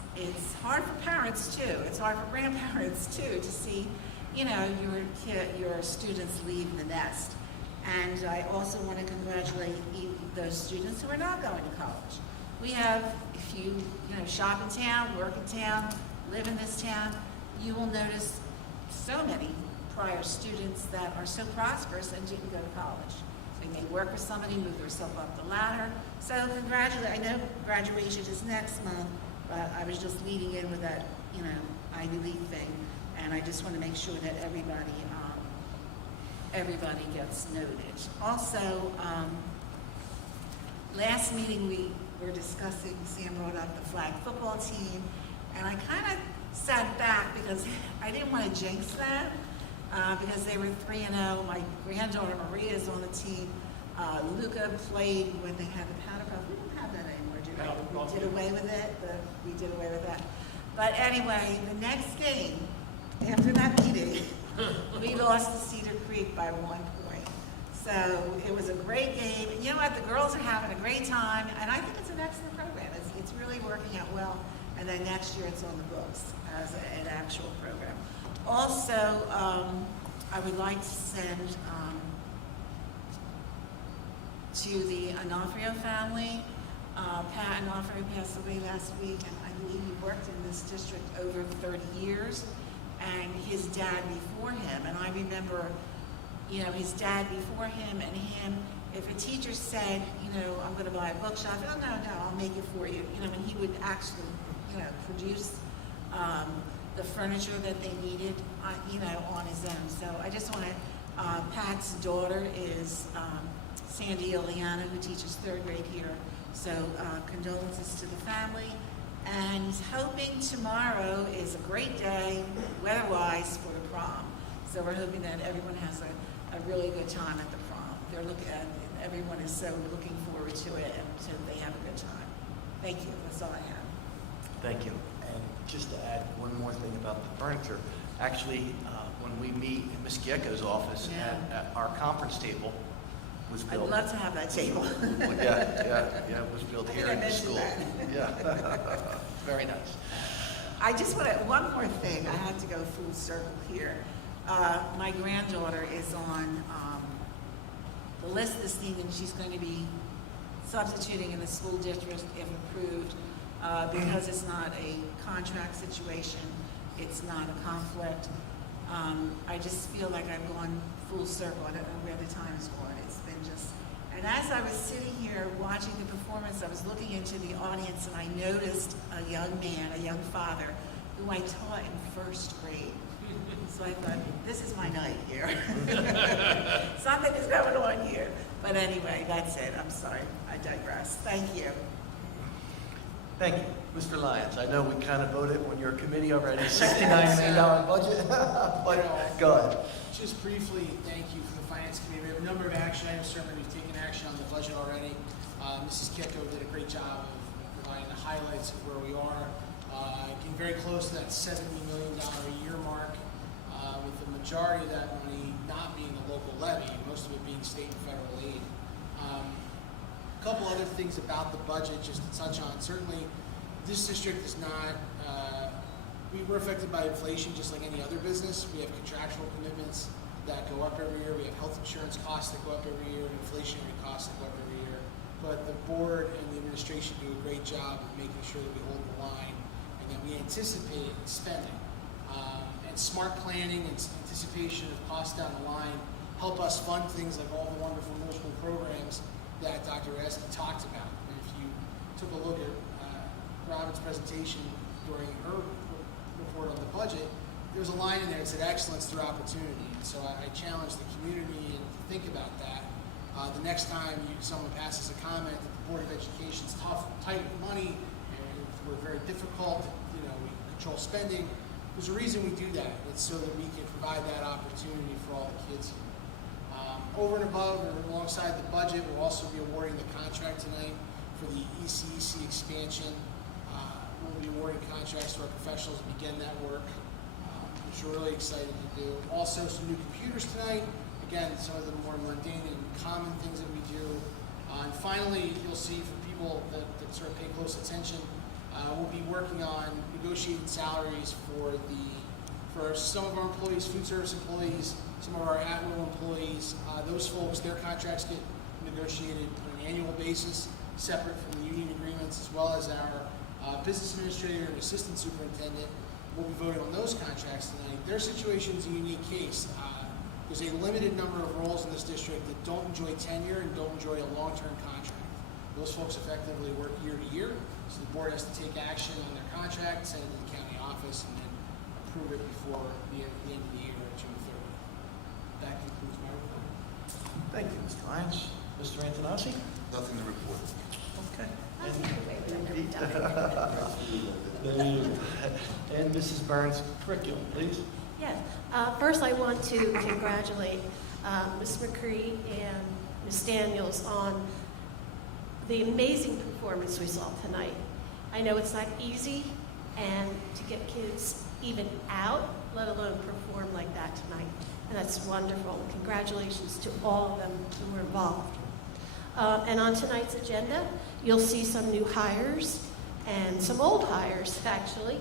hard for parents too. It's hard for grandparents too to see, your students leave the nest. And I also want to congratulate those students who are not going to college. We have, if you shop in town, work in town, live in this town, you will notice so many prior students that are so prosperous and didn't go to college. They may work with somebody, move themselves up the ladder. So congratulate. I know graduation is next month, but I was just leading in with that, Ivy League thing, and I just want to make sure that everybody gets noted. Also, last meeting we were discussing, Sam brought up the flag football team, and I kind of sat back because I didn't want to jinx them, because they were 3-0. My granddaughter Maria is on the team. Luca played when they had the powder puff. We don't have that anymore, do we? We did away with it. We did away with that. But anyway, the next game, after that meeting, we lost to Cedar Creek by 1 point. So it was a great game. And you know what? The girls are having a great time, and I think it's an excellent program. It's really working out well. And then next year it's on the books as an actual program. Also, I would like to send to the Onofrio family. Pat Onofrio passed away last week, and I believe he worked in this district over 30 years, and his dad before him. And I remember, his dad before him and him, if a teacher said, I'm going to buy a bookshelf, oh, no, I'll make it for you. And he would actually, produce the furniture that they needed, on his own. So I just want to, Pat's daughter is Sandy Ileana, who teaches 3rd grade here. So condolences to the family. And he's hoping tomorrow is a great day, weather-wise, for the prom. So we're hoping that everyone has a really good time at the prom. Everyone is so looking forward to it, and so they have a good time. Thank you. That's all I have. Thank you. And just to add one more thing about the furniture, actually, when we meet in Ms. Gieko's office, at our conference table was I'd built. love to have that table. Yeah, it was built I here think I in the mentioned school. that. Yeah, very nice. I just want to, one more thing, I had to go full circle here. My granddaughter is on the list this evening. She's going to be substituting in the school district if approved, because it's not a contract situation, it's not a conflict. I just feel like I've gone full circle. I don't know where the time is going. It's been just, and as I was sitting here watching the performance, I was looking into the audience and I noticed a young man, a young father, who I taught in 1st grade. So I thought, this is my night here. Something is going on here. But anyway, that's it. I'm sorry. I digress. Thank you. Thank you. Mr. Lyons, I know we kind of voted on your committee already, $69 million budget, but go ahead. Just briefly, thank you for the Finance Committee. We have a number of action items. Certainly, we've taken action on the budget already. Mrs. Kiko did a great job of providing the highlights of where we are. Getting very close to that $70 million a year mark, with the majority of that money not being a local levy, most of it being state and federal aid. A couple other things about the budget just to touch on. Certainly, this district is not, we're affected by inflation just like any other business. We have contractual commitments that go up every year. We have health insurance costs that go up every year, and inflationary costs that go up every year. But the board and the administration do a great job of making sure that we hold the line and that we anticipate spending. And smart planning and anticipation of costs down the line help us fund things like all the wonderful middle school programs that Dr. Esky talked about. And if you took a look at Robin's presentation during her report on the budget, there was a line in there that said excellence through opportunity. And so I challenge the community and to think about that. The next time someone passes a comment that the Board of Education is tight with money, and we're very difficult, we control spending. There's a reason we do that. It's so that we can provide that opportunity for all the kids here. Over and above or alongside the budget, we'll also be awarding the contract tonight for the ECEC expansion. We'll be awarding contracts to our professionals to begin that work, which we're really excited to do. Also, some new computers tonight. Again, some of the more mundane and common things that we do. And finally, you'll see for people that sort of pay close attention, we'll be working on negotiated salaries for some of our employees, food service employees, some of our at-will employees. Those folks, their contracts get negotiated on an annual basis, separate from the union agreements, as well as our business administrator and assistant superintendent. We'll be voting on those contracts tonight. Their situation is a unique case. There's a limited number of roles in this district that don't enjoy tenure and don't enjoy a long-term contract. Those folks effectively work year to year, so the board has to take action on their contract, send it to the county office, and then approve it before the end of the year, June 30th. That concludes my report. Thank you, Mr. Lyons. Mr. Antonacci? Nothing to report. Okay. And Mrs. Burns, curriculum, please. Yes. First, I want to congratulate Ms. McCree and Ms. Daniels on the amazing performance we saw tonight. I know it's not easy, and to get kids even out, let alone perform like that tonight. And that's wonderful. Congratulations to all of them who were involved. And on tonight's agenda, you'll see some new hires and some old hires, actually.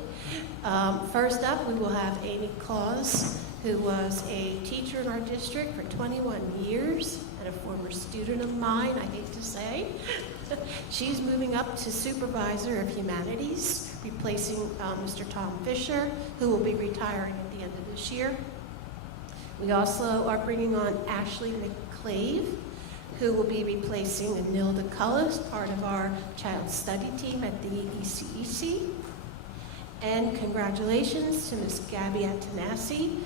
First up, we will have Amy Claus, who was a teacher in our district for 21 years and a former student of mine, I hate to say. She's moving up to supervisor of humanities, replacing Mr. Tom Fisher, who will be retiring at the end of this year. We also are bringing on Ashley McClave, who will be replacing Anilda Cullis, part of our child study team at the ECEC. And congratulations to Ms. Gabby Antonacci,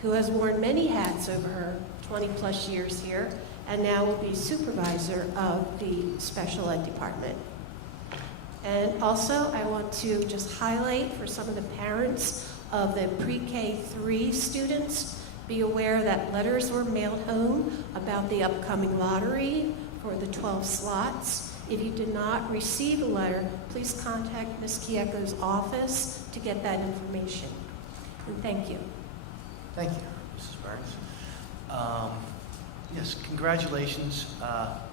who has worn many hats over her 20-plus years here, and now will be supervisor of the special ed department. And also, I want to just highlight for some of the parents of the pre-K 3 students, be aware that letters were mailed home about the upcoming lottery for the 12 slots. If you did not receive a letter, please contact Ms. Kieko's office to get that information. And thank you. Thank you, Mrs. Burns. Yes, congratulations.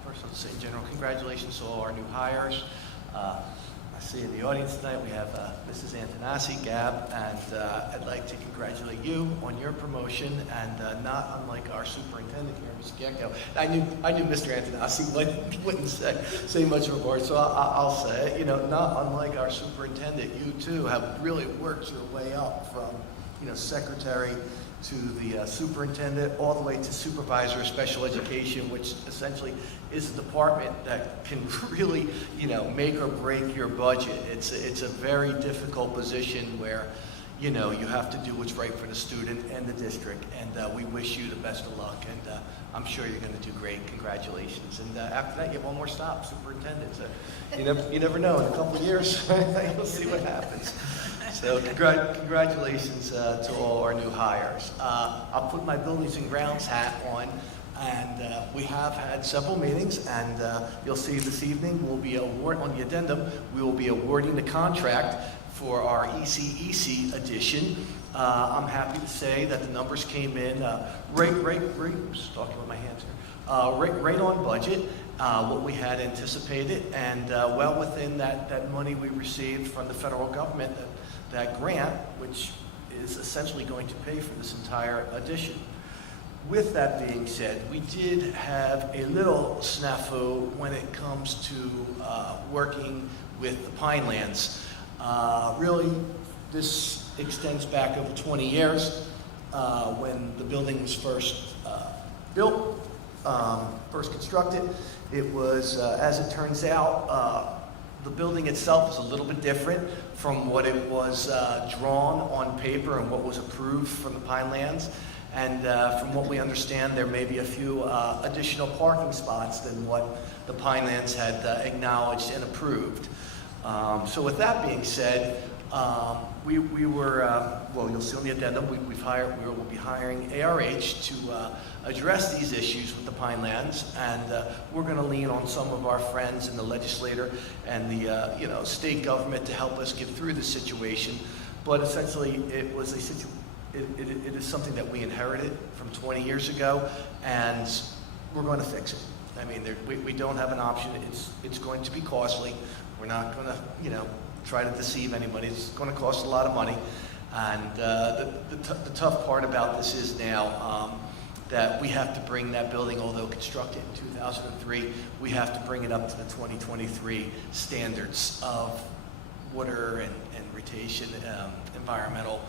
First, let's say in general, congratulations to all our new hires. I see in the audience tonight we have Mrs. Antonassi, Gab, and I'd like to congratulate you on your promotion, and not unlike our superintendent here, Ms. Giecko. I knew Mr. Antonassi wouldn't say much of a word, so I'll say it. You know, not unlike our superintendent, you too have really worked your way up from, you know, secretary to the superintendent, all the way to supervisor of special education, which essentially is a department that can really, you know, make or break your budget. It's a very difficult position where, you know, you have to do what's right for the student and the district, and we wish you the best of luck, and I'm sure you're going to do great. Congratulations. And after that, you have one more stop, superintendent. So you never know, in a couple of years, you'll see what happens. So congratulations to all our new hires. I'll put my buildings and grounds hat on, and we have had several meetings, and you'll see this evening we'll be on the addendum, we will be awarding the contract for our ECEC edition. I'm happy to say that the numbers came in right, oops, talking with my hands here, right on budget. What we had anticipated, and well within that money we received from the federal government, that grant, which is essentially going to pay for this entire edition. With that being said, we did have a little snafu when it comes to working with the Pinelands. Really, this extends back over 20 years when the building was first built, first constructed. It was, as it turns out, the building itself is a little bit different from what it was drawn on paper and what was approved from the Pinelands. And from what we understand, there may be a few additional parking spots than what the Pinelands had acknowledged and approved. So with that being said, we were, well, you'll see on the addendum, we will be hiring ARH to address these issues with the Pinelands, and we're going to lean on some of our friends in the legislature and the state government to help us get through this situation. But essentially, it was it is something that we inherited from 20 years ago, and we're going to fix it. I mean, we don't have an option. It's going to be costly. We're not going to, try to deceive anybody. It's going to cost a lot of money. And the tough part about this is now that we have to bring that building, although constructed in 2003, we have to bring it up to the 2023 standards of water and retention, environmental,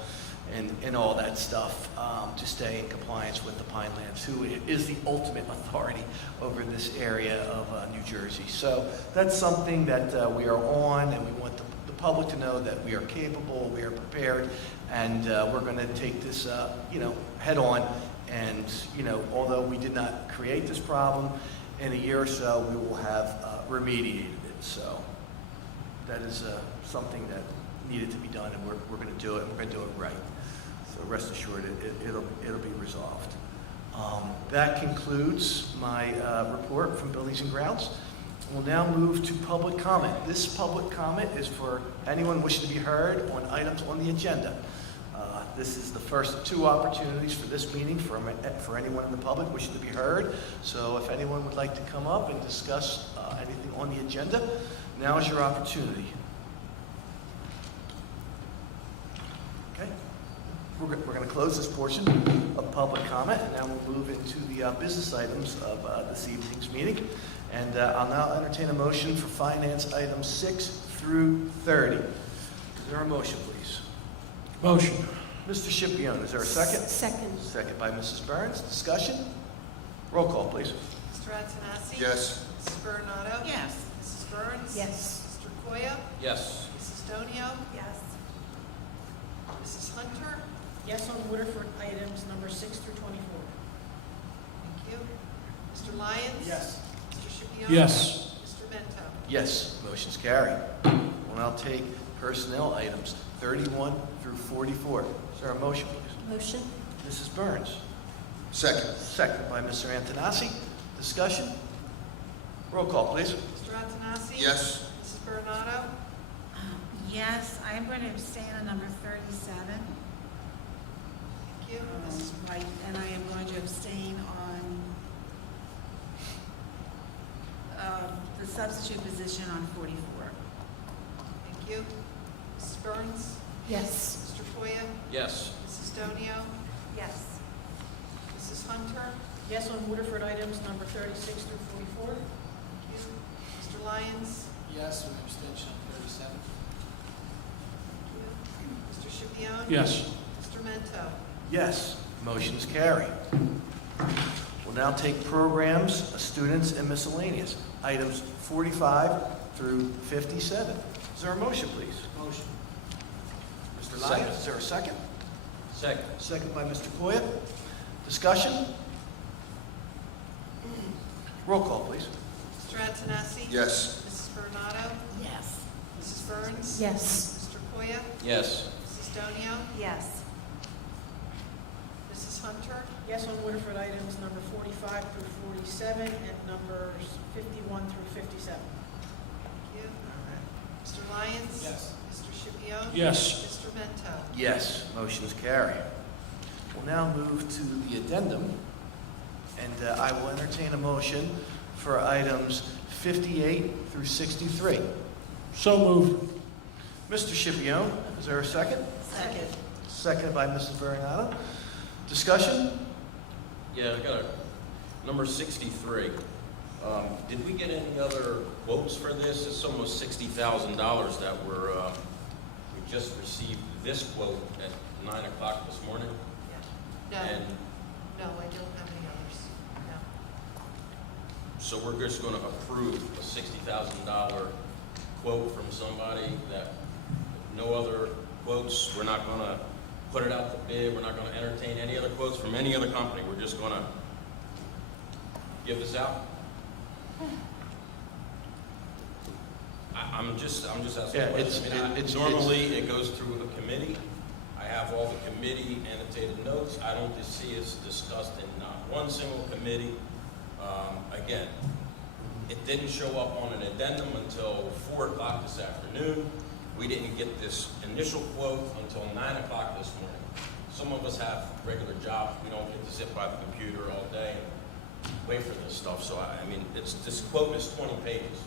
and all that stuff to stay in compliance with the Pinelands, who is the ultimate authority over this area of New Jersey. So that's something that we are on, and we want the public to know that we are capable, we are prepared, and we're going to take this, head on. And although we did not create this problem, in a year or so we will have remediated it. So that is something that needed to be done, and we're going to do it. We're going to do it right. So rest assured, it'll be resolved. That concludes my report from Buildings and Grounds. We'll now move to public comment. This public comment is for anyone wishing to be heard on items on the agenda. This is the first of two opportunities for this meeting for anyone in the public wishing to be heard. So if anyone would like to come up and discuss anything on the agenda, now is your opportunity. Okay. We're going to close this portion of public comment, and now we'll move into the business items of this evening's meeting. And I'll now entertain a motion for finance items 6 through 30. Is there a motion, please? Motion. Mr. Scipione, is there a second? Second. Second by Mrs. Burns. Discussion? Roll call, please. Mr. Antonassi? Yes. Mrs. Bernardo? Yes. Mrs. Burns? Yes. Mr. Koya? Yes. Mrs. Donio? Yes. Mrs. Hunter? Yes on Waterford items number 6 through 24. Thank you. Mr. Lyons? Yes. Mr. Scipione? Yes. Mr. Mento? Yes, motion's carried. We'll now take personnel items 31 through 44. Is there a motion, please? Motion? Mrs. Burns. Second. Second by Mr. Antonassi. Discussion? Roll call, please. Mr. Antonassi? Yes. Mrs. Bernardo? Yes, I am going to abstain on number 37. Thank you. Mrs. Right, and I am going to abstain on the substitute position on 44. Thank you. Mrs. Burns? Yes. Mr. Toya? Yes. Mrs. Donio? Yes. Mrs. Hunter? Yes on Waterford items number 36 through 44. Thank you. Mr. Lyons? Yes, with abstention on 37. Thank you. Mr. Scipione? Yes. Mr. Mento? Yes, motion's carried. We'll now take programs, students, and miscellaneous, items 45 through 57. Is there a motion, please? Motion. Mr. Second. Lyons, is there a second? Second. Second by Mr. Koya. Discussion? Roll call, please. Mr. Antonassi? Yes. Mrs. Bernardo? Yes. Mrs. Burns? Yes. Mr. Koya? Yes. Mrs. Donio? Yes. Mrs. Hunter? Yes on Waterford items number 45 through 47 and numbers 51 through 57. Thank you. Mr. Lyons? Yes. Mr. Scipione? Yes. Mr. Mento? Yes, motion's carried. We'll now move to the addendum, and I will entertain a motion for items 58 through 63. So moved. Mr. Scipione, is there a second? Second. Seconded by Mrs. Bernardo. Discussion? Yeah, I got a number 63. Did we get any other quotes for this? It's almost $60,000 that we just received this quote at 9 o'clock this morning. No, And no, I don't have any others. No. so we're just going to approve a $60,000 quote from somebody that no other quotes. We're not going to put it out to bid. We're not going to entertain any other quotes from any other company. We're just going to give this out. I'm just asking Yeah, a question. it's- Normally, it goes through a committee. I have all the committee annotated notes. I don't just see it's discussed in not one single committee. Again, it didn't show up on an addendum until 4 o'clock this afternoon. We didn't get this initial quote until 9 o'clock this morning. Some of us have regular jobs. We don't get to sit by the computer all day and wait for this stuff. So, I mean, this quote is 20 pages.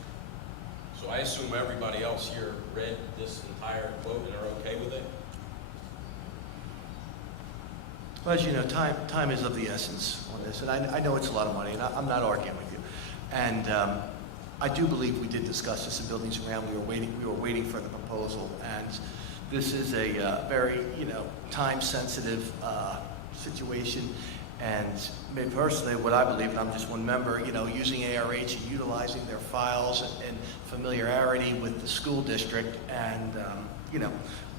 So I assume everybody else here read this entire quote and are okay with it? Well, as you know, time is of the essence on this, and I know it's a lot of money, and I'm not arguing with you. And I do believe we did discuss this in Buildings and Grounds. We were waiting for the proposal, and this is a very, time-sensitive situation. And me personally, what I believe, and I'm just one member, using ARH and utilizing their files and familiarity with the school district and,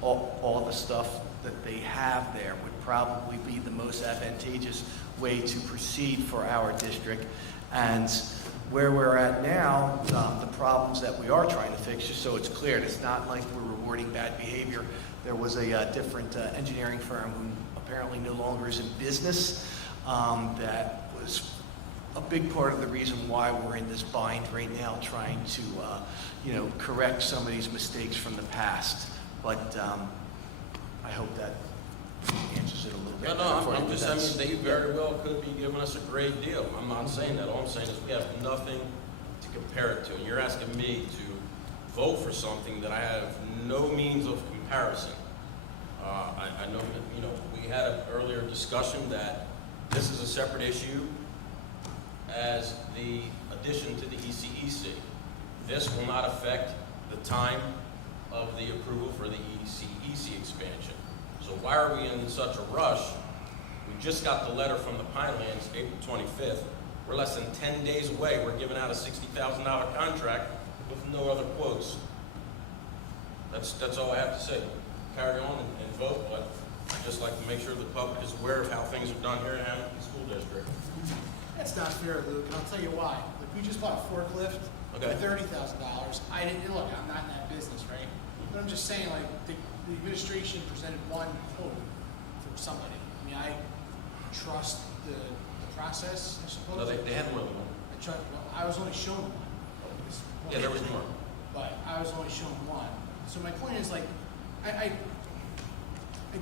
all the stuff that they have there would probably be the most advantageous way to proceed for our district. And where we're at now, the problems that we are trying to fix, just so it's clear, it's not like we're rewarding bad behavior. There was a different engineering firm who apparently no longer is in business. That was a big part of the reason why we're in this bind right now, trying to, correct some of these mistakes from the past. But I hope that answers it a little bit. They very well could be giving us a great deal. I'm not saying that. All I'm saying is we have nothing to compare it to. And you're asking me to vote for something that I have no means of comparison. I know that, we had an earlier discussion that this is a separate issue as the addition to the ECEC. This will not affect the time of the approval for the ECEC expansion. So why are we in such a rush? We just got the letter from the Pinelands, April 25th. We're less than 10 days away. We're giving out a $60,000 contract with no other quotes. That's all I have to say. Carry on and vote, but I'd just like to make sure the public is aware of how things are done here in Hammonton School District. That's not fair, Luke, and I'll tell you why. Like, we just bought a forklift for Okay. $30,000. I didn't, look, I'm not in that business, right? But I'm just saying, like, the administration presented one quote for somebody. I mean, I trust the process, I suppose. No, they had more than one. Well, I was only shown one. Yeah, there was more. But I was only shown one. So my point is, like, I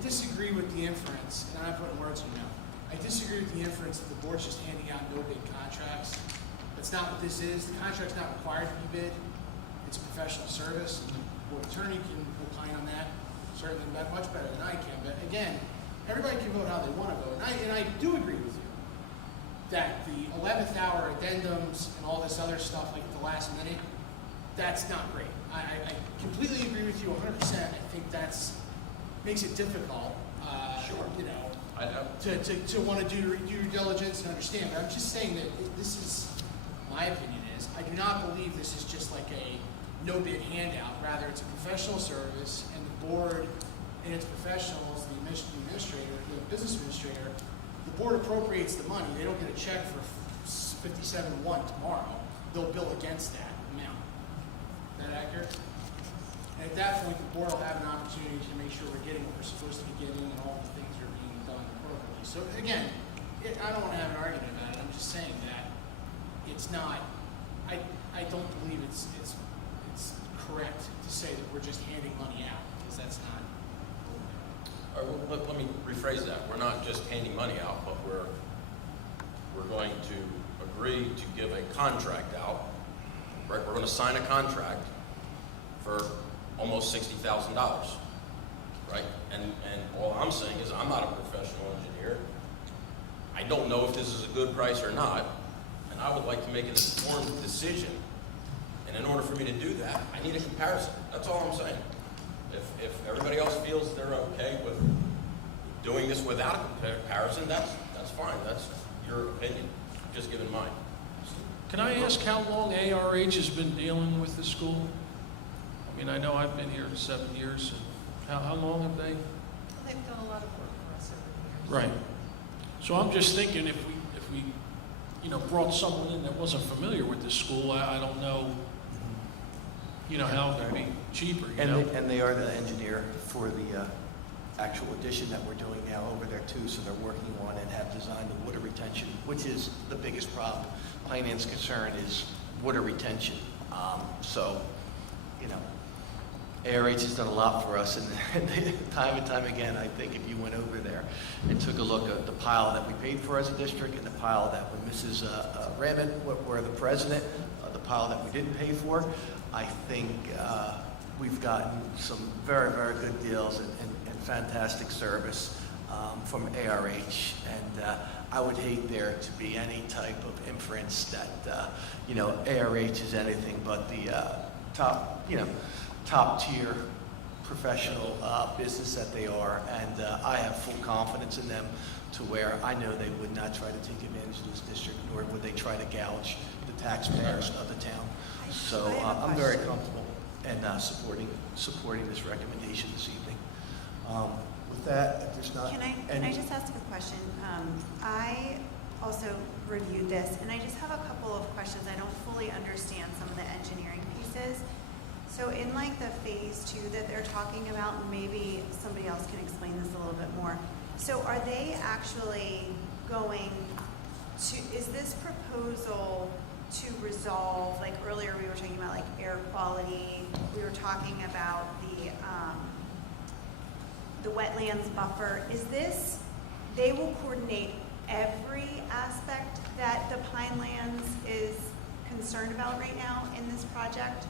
disagree with the inference, and I'm not putting words in your mouth. I disagree with the inference that the board's just handing out no-bid contracts. That's not what this is. The contract's not required to be bid. It's a professional service, and the board attorney can opine on that, certainly much better than I can. But again, everybody can vote how they want to vote. And I do agree with you that the 11th hour addendums and all this other stuff, like at the last minute, that's not great. I completely agree with you 100%. I think that's makes it difficult, Sure. you know, to want to do due diligence and understand. But I'm just saying that this is, my opinion is, I do not believe this is just like a no-bid handout. Rather, it's a professional service, and the board and its professionals, the administrator, the business administrator, the board appropriates the money. They don't get a check for 57-1 tomorrow. They'll bill against that amount. Is that accurate? And at that point, the board will have an opportunity to make sure we're getting what we're supposed to be getting and all the things are being done appropriately. So again, I don't want to have an argument about it. I'm just saying that it's not, I don't believe it's correct to say that we're just handing money out, because that's not. All right, well, let me rephrase that. We're not just handing money out, but we're going to agree to give a contract out. Right? We're going to sign a contract for almost $60,000, right? And all I'm saying is I'm not a professional engineer. I don't know if this is a good price or not, and I would like to make an informed decision. And in order for me to do that, I need a comparison. That's all I'm saying. If everybody else feels they're okay with doing this without a comparison, that's fine. That's your opinion. Just giving mine. Can I ask how long ARH has been dealing with the school? I mean, I know I've been here 7 years. And how long have they? They've done a lot of work for us over the years. Right. So I'm just thinking if we brought someone in that wasn't familiar with the school, I don't know, how it could be cheaper, And they are the engineer for the actual addition that we're doing now over there too, so they're working on and have designed the water retention, which is the biggest problem. Finance concern is water retention. ARH has done a lot for us, and time and time again, I think if you went over there and took a look at the pile that we paid for as a district and the pile that when Mrs. Raymond were the president, the pile that we didn't pay for, I think we've gotten some very, very good deals and fantastic service from ARH, and I would hate there to be any type of inference that ARH is anything but the top tier professional business that they are, and I have full confidence in them to where I know they would not try to take advantage of this district, nor would they try to gouge the taxpayers of the town. So I'm very comfortable in supporting this recommendation this evening. With that, if there's not Can I just ask a question? I also reviewed this, and I just have a couple of questions. I don't fully understand some of the engineering pieces. So in like the phase 2 that they're talking about, and maybe somebody else can explain this a little bit more. So are they actually going to, is this proposal to resolve, like earlier we were talking about like air quality, we were talking about the wetlands buffer. Is this, they will coordinate every aspect that the Pinelands is concerned about right now in this project?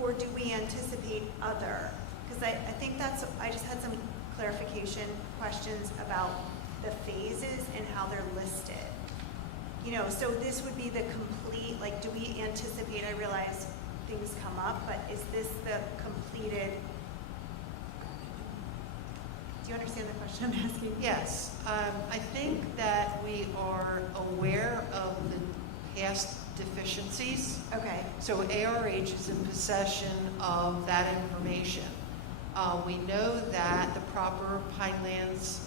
Or do we anticipate other? Because I think that's, I just had some clarification questions about the phases and how they're listed. So this would be the complete, like, do we anticipate, I realize things come up, but is this the completed, do you understand the question I'm asking? Yes, I think that we are aware of the past deficiencies. Okay. So ARH is in possession of that information. We know that the proper Pinelands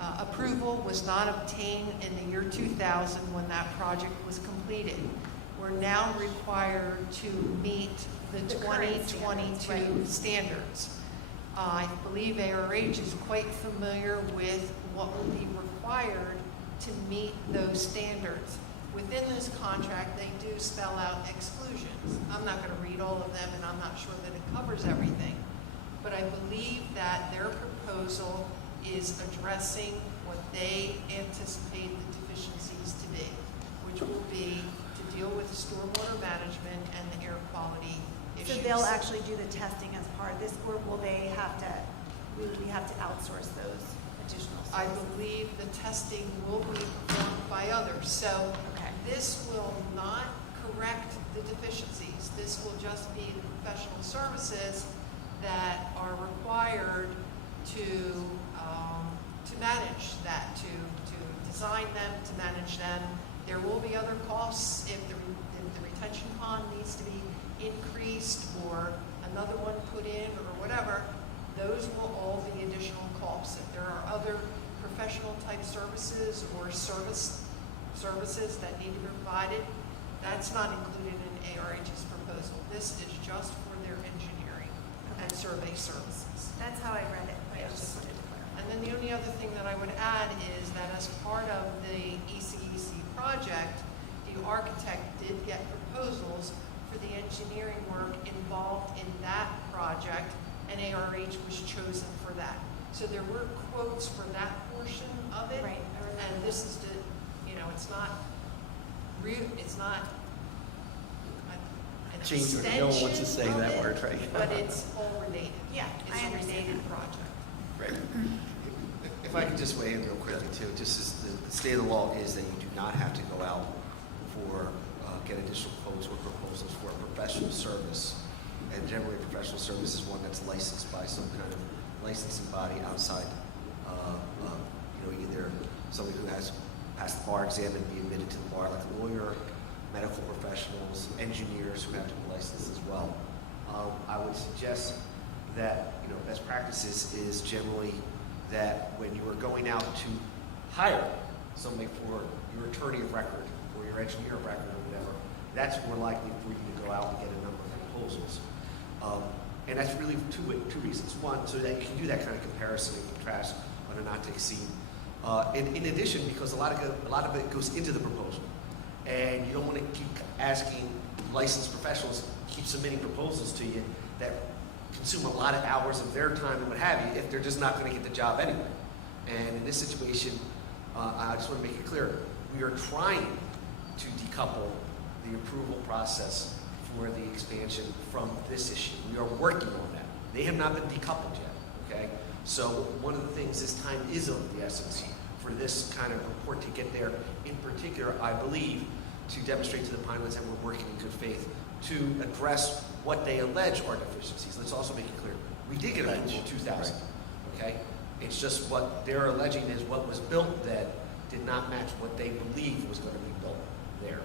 Approval was not obtained in the year 2000 when that project was completed. We're now required to meet the The current 2022 standards, standards. I believe ARH is quite familiar with what will be required to meet those standards. Within this contract, they do spell out exclusions. I'm not going to read all of them, and I'm not sure that it covers everything. But I believe that their proposal is addressing what they anticipate the deficiencies to be, which will be to deal with stormwater management and the air quality So issues. they'll actually do the testing as part of this, or will they have to, will we have to outsource those additional I services? believe the testing will be performed by others. So Okay. this will not correct the deficiencies. This will just be the professional services that are required to manage that, to design them, to manage them. There will be other costs if the retention pond needs to be increased or another one put in or whatever. Those will all be additional costs. If there are other professional type services or services that need to be provided, that's not included in ARH's proposal. This is just for their engineering and survey services. That's how I read it, but I just wanted to clarify. And then the only other thing that I would add is that as part of the ECEC project, the architect did get proposals for the engineering work involved in that project, and ARH was chosen for that. So there were quotes for that portion of it. Right. And this is the, it's not an Change order. extension No one wants to say of that it, word, right? but it's all related. Yeah, It's I a understand related that. project. Right. If I could just weigh in real quickly too, just as the state of the law is that you do not have to go out for, get additional quotes or proposals for a professional service. And generally, a professional service is one that's licensed by some kind of licensing body outside, either somebody who has passed the bar exam and be admitted to the bar, like a lawyer, medical professionals, engineers who have to be licensed as well. I would suggest that, best practices is generally that when you are going out to hire somebody for your attorney of record or your engineer of record or whatever, that's more likely for you to go out and get a number of proposals. And that's really two reasons. One, so that you can do that kind of comparison and contrast on a not to exceed. In addition, because a lot of it goes into the proposal, and you don't want to keep asking licensed professionals keep submitting proposals to you that consume a lot of hours of their time and what have you if they're just not going to get the job anyway. And in this situation, I just want to make it clear, we are trying to decouple the approval process for the expansion from this issue. We are working on that. They have not been decoupled yet, okay? So one of the things, this time is of the essence for this kind of report to get there. In particular, I believe, to demonstrate to the Pinelands that we're working in good faith to address what they allege are deficiencies. Let's also make it clear, we did get approval in 2000, okay? It's just what they're alleging is what was built then did not match what they believed was going to be built there.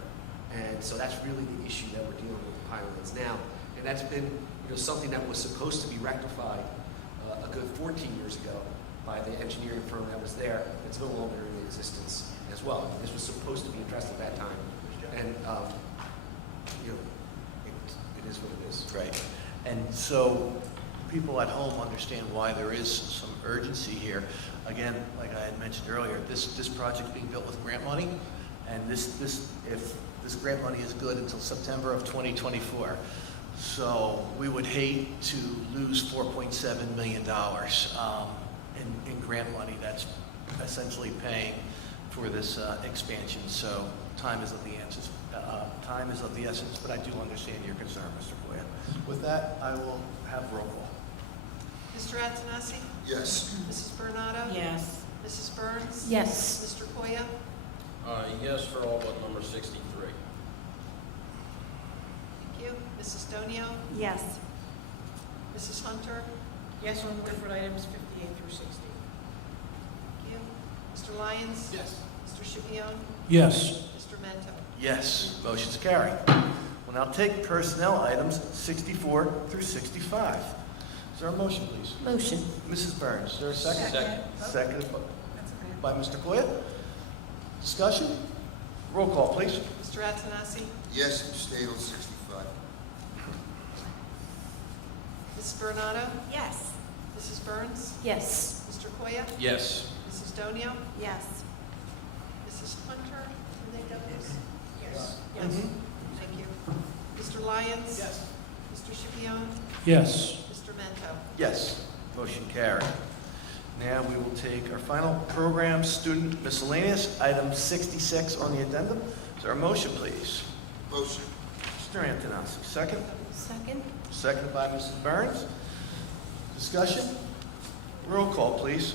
And so that's really the issue that we're dealing with the Pinelands now. And that's been something that was supposed to be rectified a good 14 years ago by the engineering firm that was there. It's no longer in existence as well. This was supposed to be addressed at that time. And, it is what it is. Right. And so people at home understand why there is some urgency here. Again, like I had mentioned earlier, this project's being built with grant money, and if this grant money is good until September of 2024. So we would hate to lose $4.7 million in grant money that's essentially paying for this expansion. So time is of the essence, but I do understand your concern, Mr. Boyer. With that, I will have roll call. Mr. Antonassi? Yes. Mrs. Bernardo? Yes. Mrs. Burns? Yes. Mr. Koya? Yes for all but number 63. Thank you. Mrs. Donio? Yes. Mrs. Hunter? Yes on Woodford items 58 through 60. Thank you. Mr. Lyons? Yes. Mr. Schipion? Yes. Mr. Mento? Yes, motion's carried. We'll now take personnel items 64 through 65. Is there a motion, please? Motion. Mrs. Burns, is there a second? Second. Second. by Mr. Koya. Discussion? Roll call, please. Mr. Antonassi? Yes, abstain on 65. Mrs. Bernardo? Yes. Mrs. Burns? Yes. Mr. Koya? Yes. Mrs. Donio? Yes. Mrs. Hunter? Did they go this? Yes. Yes. Thank you. Mr. Lyons? Yes. Mr. Scipione? Yes. Mr. Mento? Yes, motion carried. Now we will take our final program, student miscellaneous, item 66 on the addendum. Is there a motion, please? Motion. Mr. Antonassi, second. Second? Seconded by Mrs. Burns. Discussion? Roll call, please.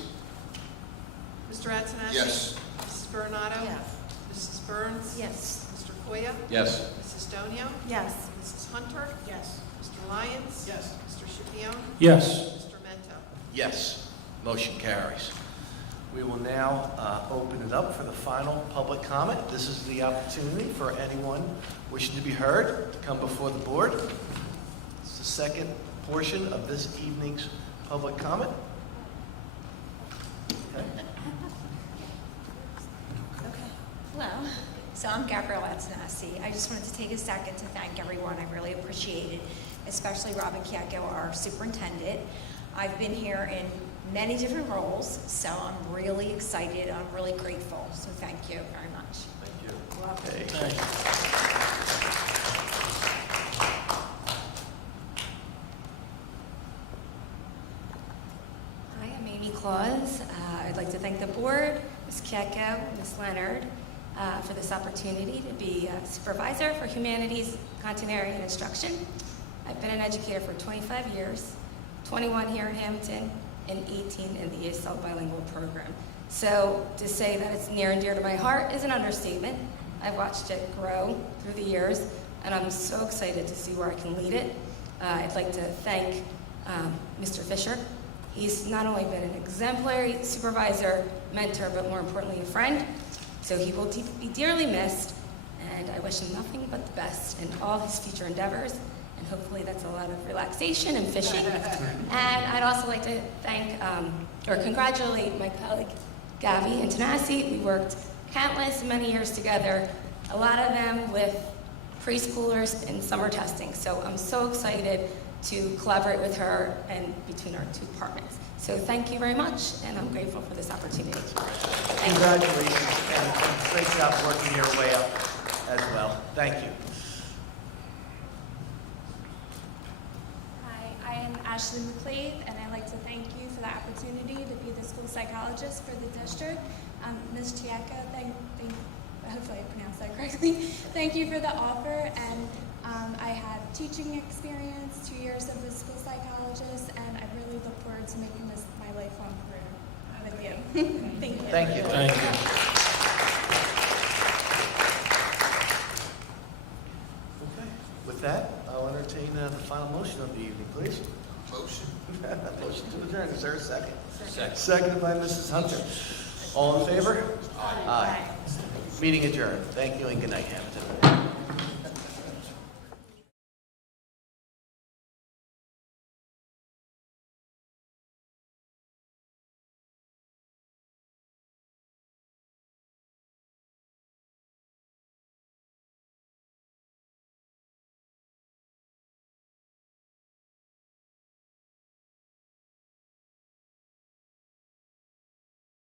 Mr. Antonassi? Yes. Mrs. Bernardo? Yes. Mrs. Burns? Yes. Mr. Koya? Yes. Mrs. Donio? Yes. Mrs. Hunter? Yes. Mr. Lyons? Yes. Mr. Scipione? Yes. Mr. Mento? Yes, motion carries. We will now open it up for the final public comment. This is the opportunity for anyone wishing to be heard to come before the board. It's the second portion of this evening's public comment. Okay. Okay. Hello. So I'm Gabrielle Antonassi. I just wanted to take a second to thank everyone. I really appreciate it, especially Robin Kietko, our superintendent. I've been here in many different roles, so I'm really excited. I'm really grateful. So thank you very much. Thank you. Okay. Hi, I'm Amy Claus. I'd like to thank the board, Ms. Kietko, Ms. Leonard, for this opportunity to be a supervisor for humanities, continuity, and instruction. I've been an educator for 25 years, 21 here in Hammonton, and 18 in the ESL bilingual program. So to say that it's near and dear to my heart is an understatement. I've watched it grow through the years, and I'm so excited to see where I can lead it. I'd like to thank Mr. Fisher. He's not only been an exemplary supervisor, mentor, but more importantly, a friend. So he will be dearly missed, and I wish him nothing but the best in all his future endeavors. And hopefully that's a lot of relaxation and fishing. And I'd also like to thank or congratulate my colleague, Gavi Antonassi. We worked countless many years together, a lot of them with preschoolers in summer testing. So I'm so excited to collaborate with her and between our two departments. So thank you very much, and I'm grateful for this opportunity. Congratulations, and great job working your way up as well. Thank you. Hi, I am Ashley McClave, and I'd like to thank you for the opportunity to be the school psychologist for the district. Ms. Chieka, hopefully I pronounced that correctly. Thank you for the offer, and I have teaching experience, 2 years as a school psychologist, and I really look forward to making this my lifelong career with you. Thank you. Thank you. Thank you. Okay. With that, I'll entertain the final motion of the evening, please. Motion. Motion to adjourn. Is there a second? Second. Seconded by Mrs. Hunter. All in favor? Aye. Meeting adjourned. Thank you and good night, Hamilton.